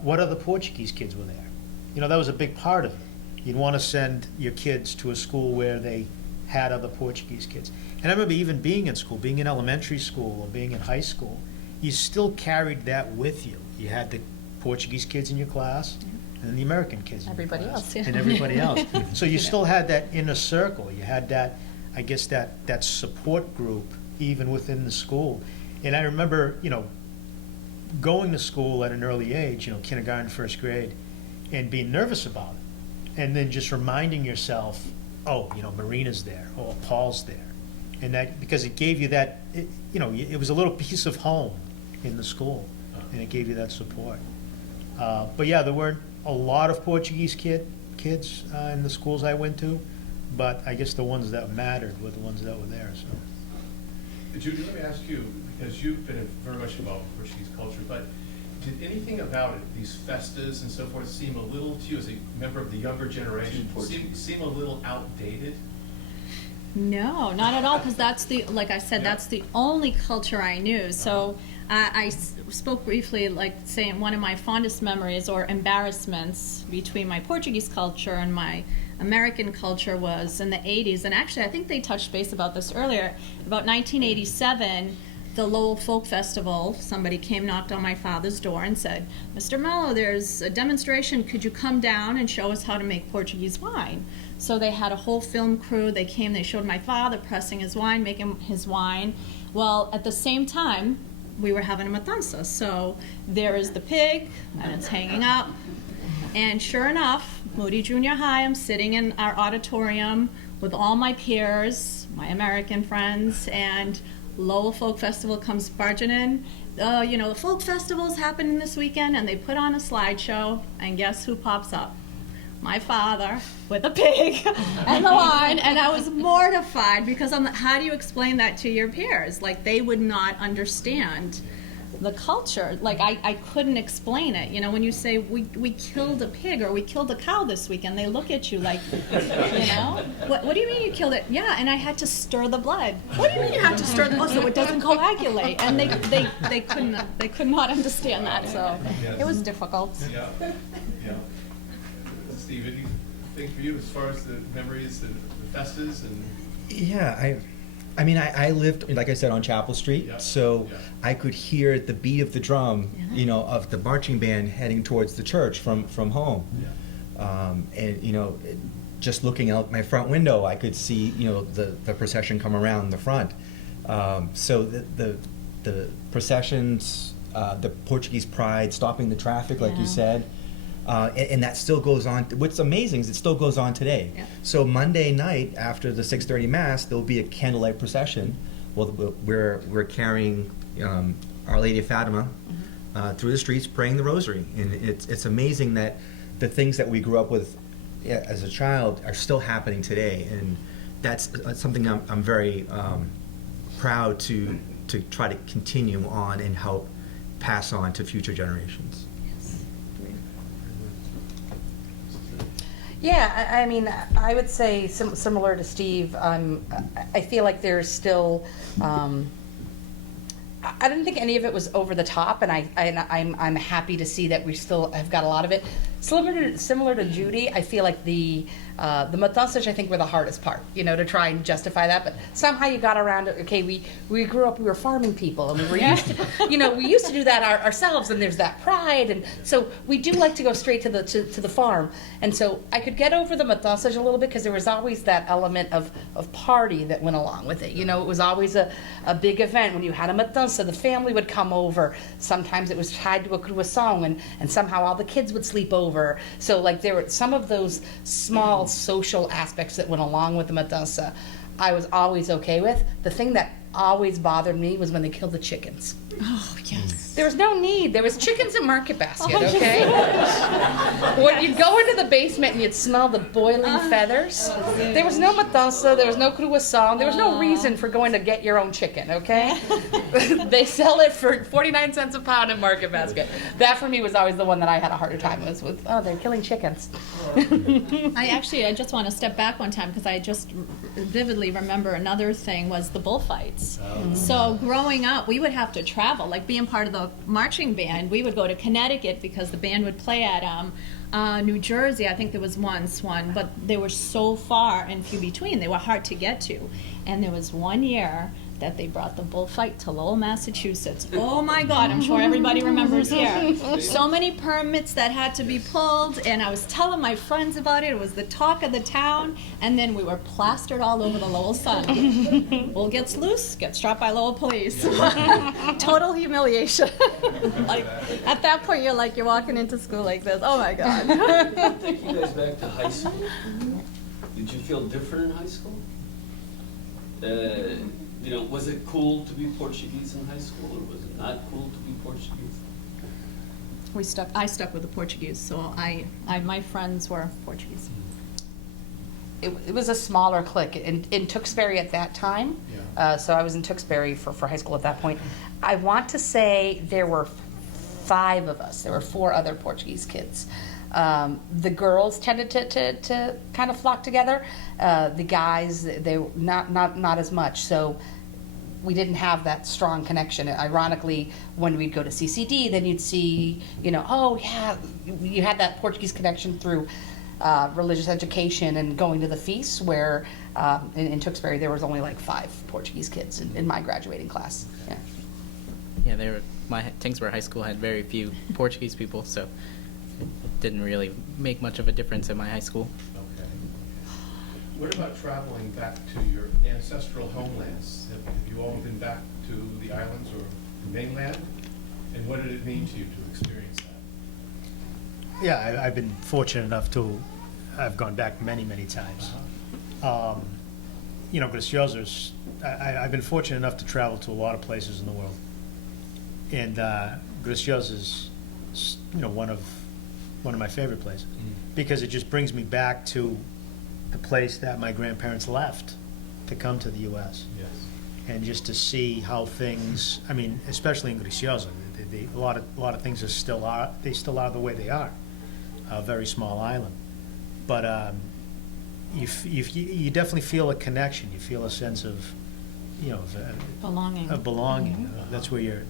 what other Portuguese kids were there. That was a big part of it. You'd want to send your kids to a school where they had other Portuguese kids. And I remember even being in school, being in elementary school or being in high school, you still carried that with you. You had the Portuguese kids in your class and the American kids in Everybody your class. else, yeah. And everybody else. So you still had that inner circle. You had that, I guess, that support group even within the school. And I remember, going to school at an early age, kindergarten, first grade, and being nervous about it. And then just reminding yourself, oh, Marina's there, or Paul's there. And that, because it gave you that, it was a little piece of home in the school, and it gave you that support. But yeah, there weren't a lot of Portuguese kids in the schools I went to, but I guess the ones that mattered were the ones that were there, so. Judy, let me ask you, because you've been very much involved with Portuguese culture, but did anything about it, these festas and so forth, seem a little to you as a member of the younger generation, seem a little outdated? No, not at all, because like I said, that's the only culture I knew. So I spoke briefly, like saying one of my fondest memories or embarrassments between my Portuguese culture and my American culture was in the 80s. And actually, I think they touched base about this earlier. About 1987, the Lowell Folk Festival, somebody came, knocked on my father's door and said, Mr. Mello, there's a demonstration. Could you come down and show us how to make Portuguese wine? So they had a whole film crew. They came, they showed my father pressing his wine, making his wine. Well, at the same time, we were having a matanza. So there is the pig, and it's hanging up. And sure enough, Moody Junior High, I'm sitting in our auditorium with all my peers, my American friends, and Lowell Folk Festival comes barging in. The folk festival's happening this weekend, and they put on a slideshow, and guess who pops up? My father with a pig and the wine, and I was mortified because how do you explain that to your peers? Like, they would not understand the culture. Like, I couldn't explain it. When you say we killed a pig or we killed a cow this weekend, they look at you like, what do you mean you killed it? Yeah, and I had to stir the blood. What do you mean you have to stir the blood so it doesn't coagulate? And they could not understand that. So it was difficult. Yeah. Steve, what do you think for you as far as the memories and the festas and? Yeah, I lived, like I said, on Chapel Street, so I could hear the beat of the drum, of the marching band heading towards the church from home. And just looking out my front window, I could see, the procession come around the front. So the processions, the Portuguese pride, stopping the traffic, like you said. And that still goes on. What's amazing is it still goes on today. Yeah. So Monday night after the 6:30 Mass, there'll be a candlelight procession. Well, we're carrying Our Lady of Fatima through the streets, praying the Rosary, and it's amazing that the things that we grew up with as a child are still happening today, and that's something I'm very proud to try to continue on and help pass on to future generations. Yeah, I would say similar to Steve. I feel like there's still. I didn't think any of it was over the top, and I'm happy to see that we still have got a lot of it. Similar to Judy, I feel like the matanzas, I think, were the hardest part, to try and justify that. But somehow you got around it. Okay, we grew up, we were farming people, and we were used to, we used to do that ourselves, and there's that pride, and so we do like to go straight to the farm. And so I could get over the matanzas a little bit because there was always that element of party that went along with it. It was always a big event. When you had a matanza, the family would come over. Sometimes it was tied to a croissant, and somehow all the kids would sleep over. So like there were some of those small social aspects that went along with the matanza I was always okay with. The thing that always bothered me was when they killed the chickens. Oh, yes. There was no need. There was chickens in Market Basket, okay? When you'd go into the basement and you'd smell the boiling feathers, there was no matanza, there was no croissant, there was no reason for going to get your own chicken, okay? They sell it for 49 cents a pound in Market Basket. That for me was always the one that I had a harder time with, they're killing chickens. I just want to step back one time because I just vividly remember another thing was the bullfights. So growing up, we would have to travel, like being part of the marching band. We would go to Connecticut because the band would play at New Jersey. I think there was once one, but they were so far and few between. They were hard to get to. And there was one year that they brought the bullfight to Lowell, Massachusetts. Oh my God, I'm sure everybody remembers here. So many permits that had to be pulled, and I was telling my friends about it. It was the talk of the town, and then we were plastered all over the Lowell Sun. Bull gets loose, gets shot by Lowell police. Total humiliation. Like, at that point, you're walking into school like this. Oh my God. Take you guys back to high school. Did you feel different in high school? Was it cool to be Portuguese in high school, or was it not cool to be Portuguese? I stuck with the Portuguese, so my friends were Portuguese. It was a smaller clique in Tewksbury at that time. Yeah. So I was in Tewksbury for high school at that point. I want to say there were 5 of us. There were 4 other Portuguese kids. The girls tended to kind of flock together. The guys, they not as much. So we didn't have that strong connection. Ironically, when we'd go to CCD, then you'd see, oh yeah, you had that Portuguese connection through religious education and going to the feasts, where in Tewksbury there was only like 5 Portuguese kids in my graduating class. Yeah. Yeah, my Tewksbury High School had very few Portuguese people, so it didn't really make much of a difference in my high school. Okay. What about traveling back to your ancestral homelands? Have you all been back to the islands or mainland? And what did it mean to you to experience that? Yeah, I've been fortunate enough I've gone back many, many times. Graciosa's, I've been fortunate enough to travel to a lot of places in the world. And Graciosa's, one of my favorite places, because it just brings me back to the place that my grandparents left to come to the U.S. Yes. And just to see how things, especially in Graciosa, a lot of things still are the way they are, a very small island. But you definitely feel a connection. You feel a sense of, Belonging. Of belonging. That's where your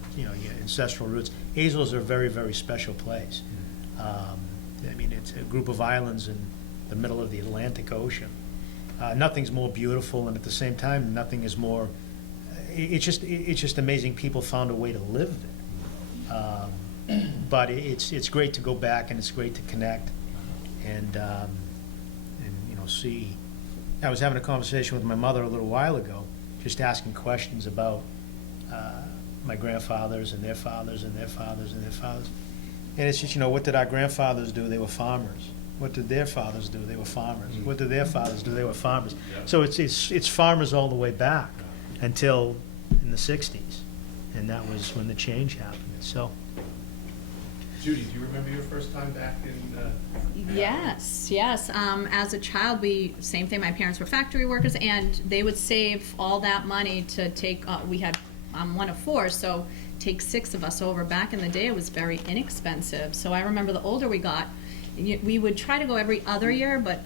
ancestral roots. Azores are a very, very special place. It's a group of islands in the middle of the Atlantic Ocean. Nothing's more beautiful, and at the same time, nothing is more. It's just amazing. People found a way to live there. But it's great to go back, and it's great to connect, and see. I was having a conversation with my mother a little while ago, just asking questions about my grandfathers and their fathers and their fathers and their fathers. And it's just, what did our grandfathers do? They were farmers. What did their fathers do? They were farmers. What did their fathers do? They were farmers. Yeah. So it's farmers all the way back until in the 60s. And that was when the change happened. So, Judy, do you remember your first time back in? Yes. As a child, same thing. My parents were factory workers, and they would save all that money to take. We had one of 4, so take 6 of us over. Back in the day, it was very inexpensive. So I remember the older we got, we would try to go every other year, but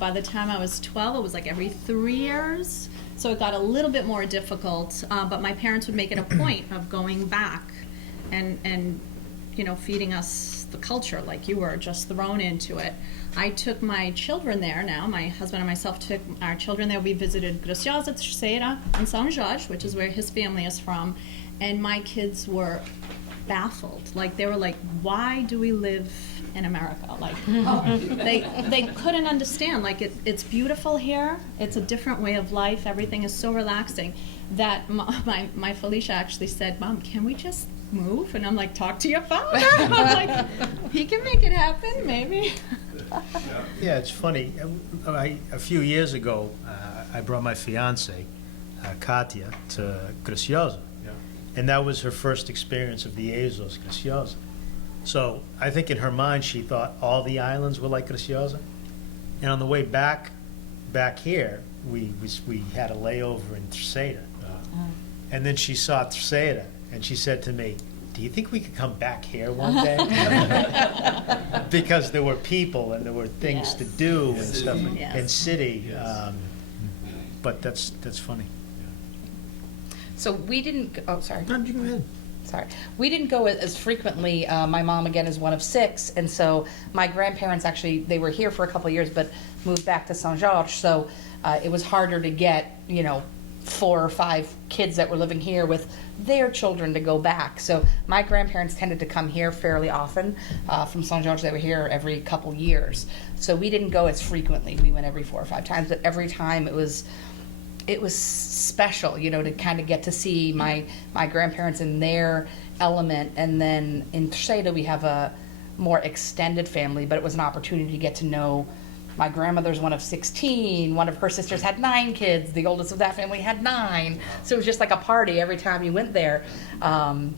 by the time I was 12, it was like every 3 years. So it got a little bit more difficult. But my parents would make it a point of going back and feeding us the culture like you were, just thrown into it. I took my children there now. My husband and myself took our children there. We visited Graciosa, Terceira, and São Jorge, which is where his family is from. And my kids were baffled. Like, they were like, why do we live in America? Like, they couldn't understand. Like, it's beautiful here. It's a different way of life. Everything is so relaxing that my Felicia actually said, Mom, can we just move? And I'm like, talk to your father. I'm like, he can make it happen, maybe. Yeah, it's funny. A few years ago, I brought my fiance, Katia, to Graciosa. Yeah. And that was her first experience of the Azores, Graciosa. So I think in her mind, she thought all the islands were like Graciosa. And on the way back here, we had a layover in Terceira. And then she saw Terceira, and she said to me, do you think we could come back here one day? Because there were people and there were things to do and stuff, Yes. and city. But that's funny. So we didn't, oh, sorry. No, you go ahead. Sorry. We didn't go as frequently. My mom, again, is one of 6. And so my grandparents actually, they were here for a couple of years, but moved back to São Jorge. So it was harder to get, 4 or 5 kids that were living here with their children to go back. So my grandparents tended to come here fairly often from São Jorge. They were here every couple years. So we didn't go as frequently. We went every 4 or 5 times, but every time it was special, to kind of get to see my grandparents in their element. And then in Terceira, we have a more extended family, but it was an opportunity to get to know my grandmother's one of 16. One of her sisters had 9 kids. The oldest of that family had 9. So it was just like a party every time you went there. And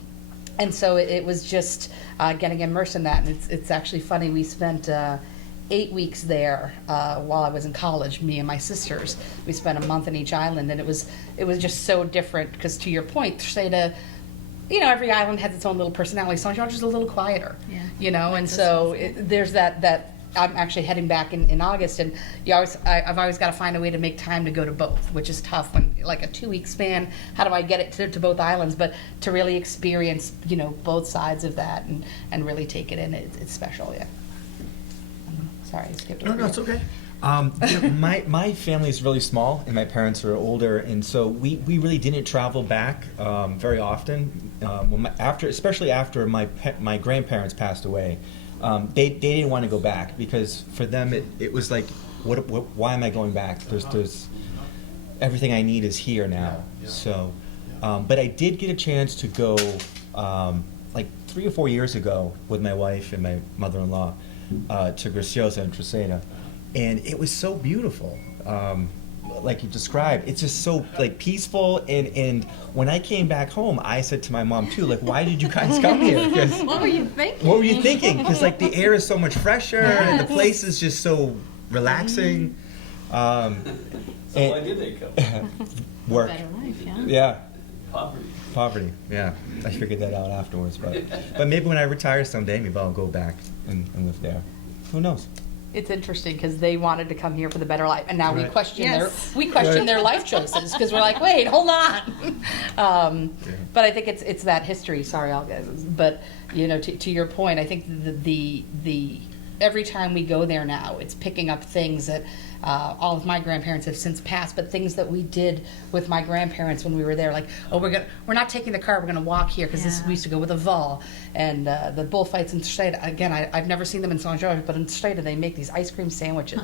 so it was just getting immersed in that. And it's actually funny. We spent 8 weeks there while I was in college, me and my sisters. We spent a month in each island, and it was just so different because, to your point, Terceira, every island has its own little personality. São Jorge is a little quieter, and so there's that. I'm actually heading back in August, and I've always got to find a way to make time to go to both, which is tough when, like, a 2-week span, how do I get it to both islands? But to really experience, both sides of that and really take it in, it's special, yeah. Sorry, I skipped over. No, it's okay. My family is really small, and my parents are older, and so we really didn't travel back very often. Especially after my grandparents passed away, they didn't want to go back because for them it was like, why am I going back? There's everything I need is here now. So, but I did get a chance to go like 3 or 4 years ago with my wife and my mother-in-law. To Graciosa and Terceira, and it was so beautiful, like you described. It's just so like peaceful, and when I came back home, I said to my mom too, like, why did you guys come here? What were you thinking? What were you thinking? Because like the air is so much fresher, and the place is just so relaxing. So why did they come? Work. Better life, yeah. Yeah. Poverty. Yeah, I figured that out afterwards. But maybe when I retire someday, maybe I'll go back and live there. Who knows? It's interesting because they wanted to come here for the better life, and now we Right. question Yes. their life choices because we're like, wait, hold on. But I think it's that history. Sorry, but to your point, I think the every time we go there now, it's picking up things that all of my grandparents have since passed, but things that we did with my grandparents when we were there, like, we're not taking the car, we're gonna walk here because we used to go with a vol, and the bullfights in Terceira. Again, I've never seen them in São Jorge, but in Terceira they make these ice cream sandwiches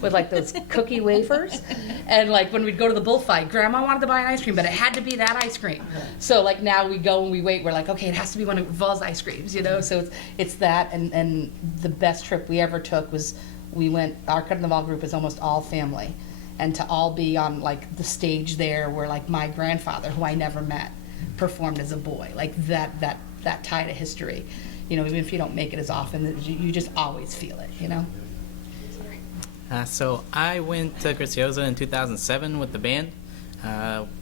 with like those cookie wafers, and like when we'd go to the bullfight, Grandma wanted to buy an ice cream, but it had to be that ice cream. So like now we go and we wait, we're like, okay, it has to be one of Vol's ice creams, So it's that, and the best trip we ever took was. Our Carnival group is almost all family, and to all be on like the stage there where like my grandfather, who I never met, performed as a boy, like that tie to history, even if you don't make it as often, you just always feel it, So I went to Graciosa in 2007 with the band.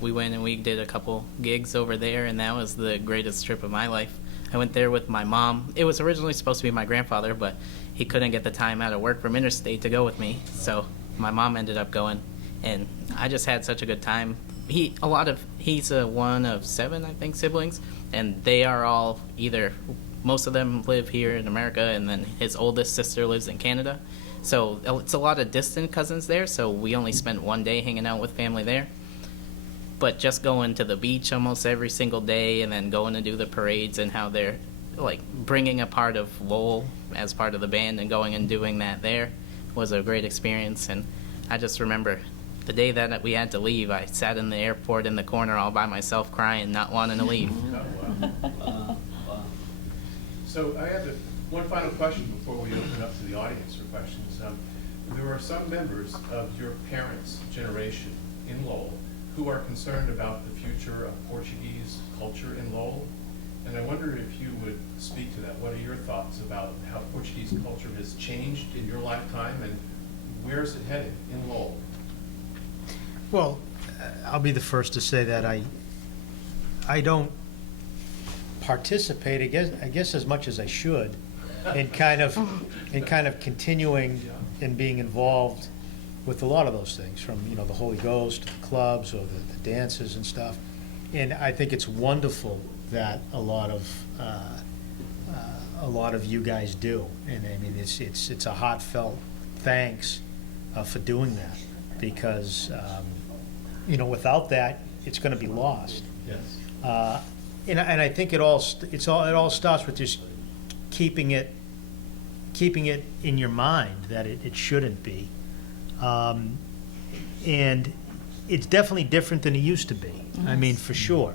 We went and we did a couple gigs over there, and that was the greatest trip of my life. I went there with my mom. It was originally supposed to be my grandfather, but he couldn't get the time out of work from interstate to go with me, so my mom ended up going, and I just had such a good time. He's one of 7, I think, siblings, and they are all either most of them live here in America, and then his oldest sister lives in Canada. So it's a lot of distant cousins there, so we only spent one day hanging out with family there. But just going to the beach almost every single day, and then going to do the parades, and how they're like bringing a part of Lowell as part of the band and going and doing that there was a great experience. And I just remember the day that we had to leave, I sat in the airport in the corner all by myself crying, not wanting to leave. Wow. So I have one final question before we open up to the audience for questions. There are some members of your parents' generation in Lowell who are concerned about the future of Portuguese culture in Lowell. And I wonder if you would speak to that. What are your thoughts about how Portuguese culture has changed in your lifetime, and where is it headed in Lowell? Well, I'll be the first to say that I don't participate, I guess as much as I should, in kind of continuing and being involved with a lot of those things, from the Holy Ghost to the clubs or the dances and stuff. And I think it's wonderful that a lot of you guys do, and I mean it's a heartfelt thanks for doing that, because without that it's going to be lost. Yes. And I think it all starts with just keeping it in your mind that it shouldn't be, and it's definitely different than it used to be. I mean, for sure.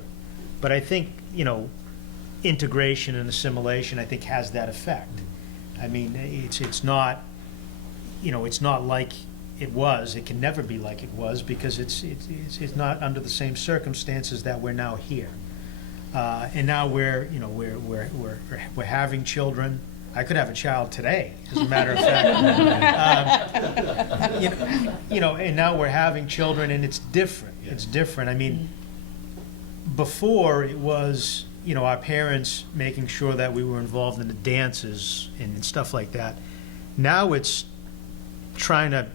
But I think integration and assimilation, I think, has that effect. I mean, it's not like it was. It can never be like it was, because it's not under the same circumstances that we're now here. And now we're having children. I could have a child today, as a matter of fact. And now we're having children, and it's different. Yeah. It's different. I mean, before it was, our parents making sure that we were involved in the dances and stuff like that. Now it's trying to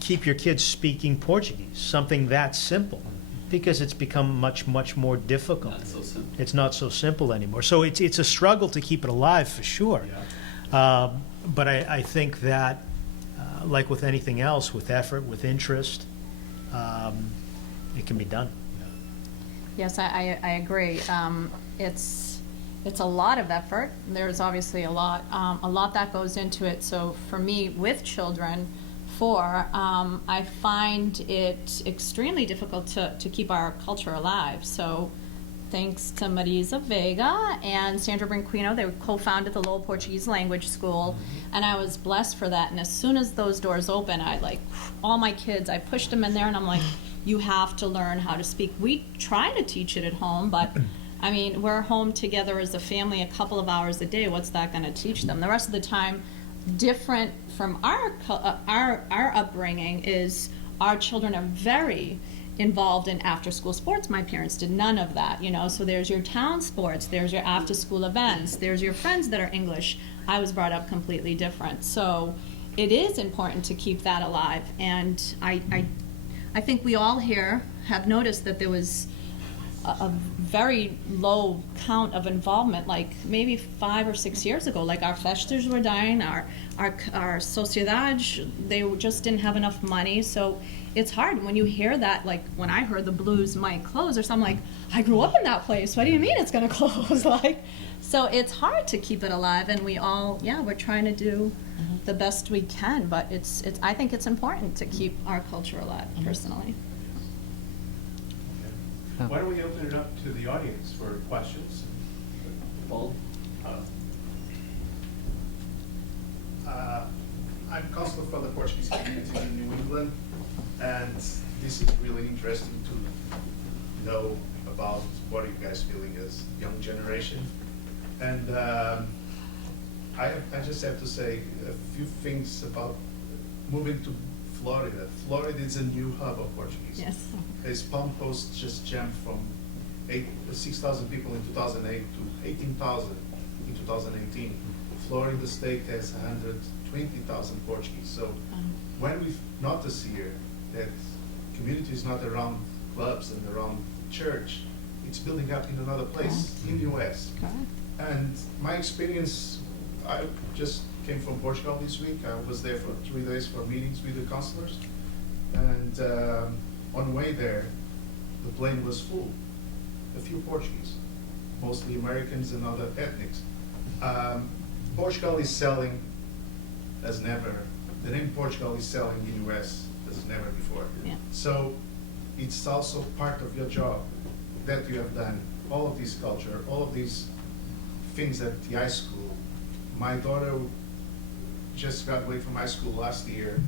keep your kids speaking Portuguese, something that simple, because it's become much, much more difficult. Not so simple. It's not so simple anymore. So it's a struggle to keep it alive, for sure. Yeah. But I think that, like with anything else, with effort, with interest, it can be done. Yes, I agree. It's a lot of effort. There's obviously a lot that goes into it. So for me, with children, I find it extremely difficult to keep our culture alive. So thanks to Marisa Vega and Sandra Brinquino, they co-founded the Lowell Portuguese Language School, and I was blessed for that. And as soon as those doors open, all my kids, I pushed them in there, and I'm like, you have to learn how to speak. We try to teach it at home, but I mean, we're home together as a family a couple of hours a day. What's that going to teach them? The rest of the time, different from our upbringing, is our children are very involved in after-school sports. My parents did none of that, so there's your town sports, there's your after-school events, there's your friends that are English. I was brought up completely different. So it is important to keep that alive, and I think we all here have noticed that there was a very low count of involvement, like maybe 5 or 6 years ago. Like our festers were dying, our sociedade, they just didn't have enough money. So it's hard when you hear that. Like when I heard the Blues might close or something, like, I grew up in that place. What do you mean it's going to close? So it's hard to keep it alive, and we're trying to do the best we can. But I think it's important to keep our culture alive, personally. Why don't we open it up to the audience for questions? Paul? I'm counselor for the Portuguese community in New England, and this is really interesting to know about what are you guys feeling as young generation. And I just have to say a few things about moving to Florida. Florida is a new hub of Portuguese. Yes. As Palm Coast just jumped from 6,000 people in 2008 to 18,000 in 2018. Florida, the state, has 120,000 Portuguese. So when we notice here that community is not around clubs and around church, it's building up in another place in the U.S. And my experience, I just came from Portugal this week. I was there for 3 days for meetings with the counselors. And on the way there, the plane was full. A few Portuguese, mostly Americans and other ethnics. Portugal is selling as never. The name Portugal is selling in the US as never before. Yeah. So it's also part of your job that you have done. All of this culture, all of these things at the high school. My daughter just graduated from high school last year.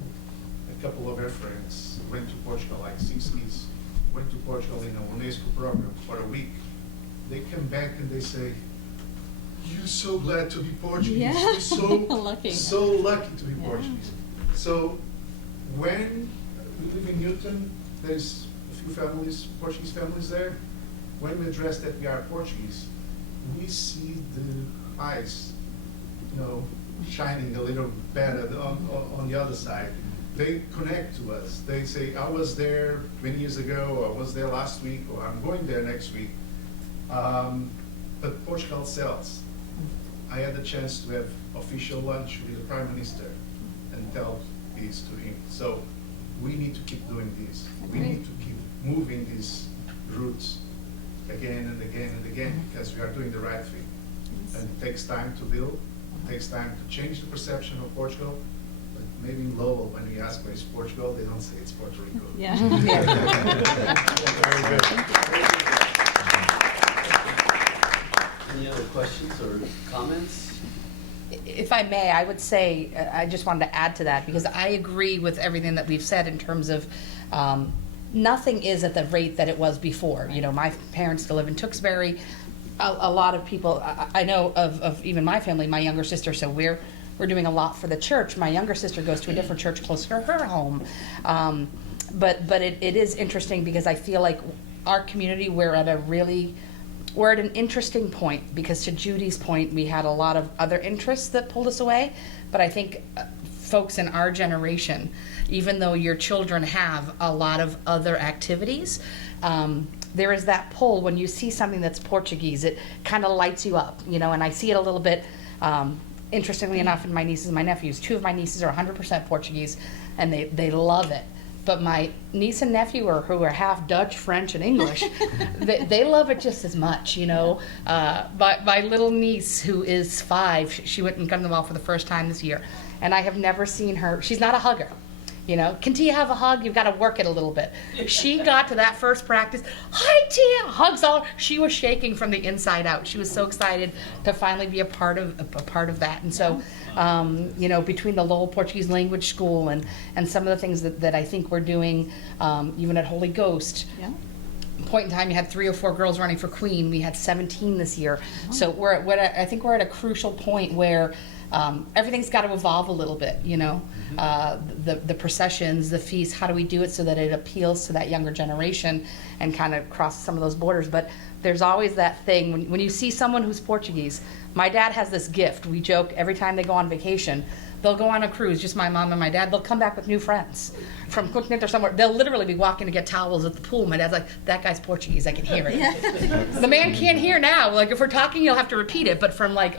A couple of her friends went to Portugal, like 6 kids, went to Portugal in a UNESCO program for a week. They come back and they say, "You're so glad to be Portuguese. Yeah. You're so Lucky. so lucky to be Yeah. Portuguese." So when we live in Newton, there's a few families, Portuguese families there. When we address that we are Portuguese, we see the eyes, shining a little better on the other side. They connect to us. They say, "I was there 20 years ago," or "I was there last week," or "I'm going there next week." But Portugal sells. I had the chance to have official lunch with the Prime Minister and tell this to him. So we need to keep doing this. We need to keep moving these routes again and again and again, because we are doing the right thing. And it takes time to build, it takes time to change the perception of Portugal. But maybe in Lowell, when we ask where is Portugal, they don't say it's Puerto Rico. Yeah. Very good. Any other questions or comments? If I may, I would say, I just wanted to add to that, because I agree with everything that we've said in terms of nothing is at the rate that it was before. My parents still live in Tewksbury. A lot of people, I know of even my family, my younger sister, so we're doing a lot for the church. My younger sister goes to a different church closer to her home. But it is interesting, because I feel like our community, we're at an interesting point, because to Judy's point, we had a lot of other interests that pulled us away. But I think folks in our generation, even though your children have a lot of other activities, there is that pull when you see something that's Portuguese. It kind of lights you up, and I see it a little bit, interestingly enough, in my nieces and my nephews. 2 of my nieces are 100% Portuguese, and they love it. But my niece and nephew, who are half Dutch, French, and English, they love it just as much, My little niece, who is 5, she went and got them all for the first time this year. And I have never seen her, she's not a hugger. Can Tia have a hug? You've got to work it a little bit. She got to that first practice, "Hi Tia," hugs all. She was shaking from the inside out. She was so excited to finally be a part of that. And so, between the Lowell Portuguese Language School and some of the things that I think we're doing, even at Holy Ghost. Yeah. Point in time, you had 3 or 4 girls running for Queen. We had 17 this year. So I think we're at a crucial point where everything's got to evolve a little bit, the processions, the feasts, how do we do it so that it appeals to that younger generation and kind of cross some of those borders. But there's always that thing, when you see someone who's Portuguese, my dad has this gift. We joke every time they go on vacation, they'll go on a cruise, just my mom and my dad, they'll come back with new friends from Cooknit or somewhere. They'll literally be walking to get towels at the pool. My dad's like, "That guy's Portuguese, I can hear it." The man can't hear now. Like, if we're talking, you'll have to repeat it, but from like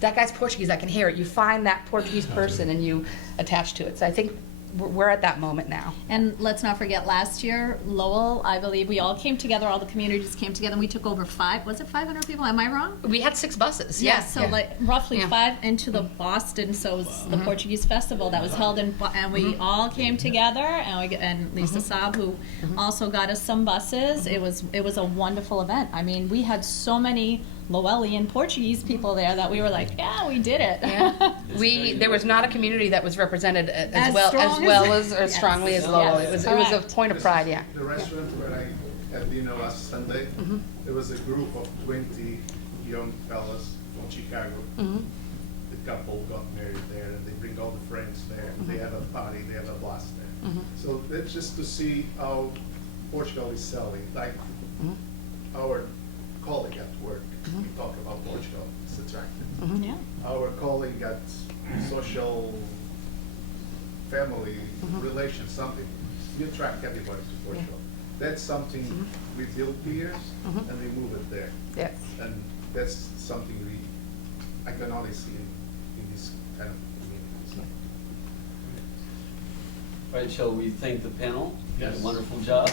that guy's Portuguese, I can hear it. You find that Portuguese person and you attach to it. So I think we're at that moment now. And let's not forget, last year, Lowell, I believe we all came together, all the communities came together, and we took over 500 people? Am I wrong? We had 6 buses. Yes, so like roughly Yeah. 5 into the Boston, so it was the Portuguese festival that was held in, and we all came together, and Lisa Saab, who also got us some buses. It was a wonderful event. I mean, we had so many Lowellian Portuguese people there that we were like, yeah, we did it. Yeah. There was not a community that was represented as strongly as Lowell. Yes. It was a point of pride. Yeah. The restaurant where I had dinner last Sunday, there was a group of 20 young fellas from Chicago. The couple got married there, and they bring all the friends there. They have a party, they have a blast there. So that's just to see how Portugal is selling. Like our colleague at work, we talk about Portugal, it's attractive. Yeah. Our colleague at social family relations, something, we attract everybody to Portugal. That's something we build here, and we move it there. Yes. And that's something I can only see in this kind of community. All right, shall we thank the panel? Yes. Wonderful job.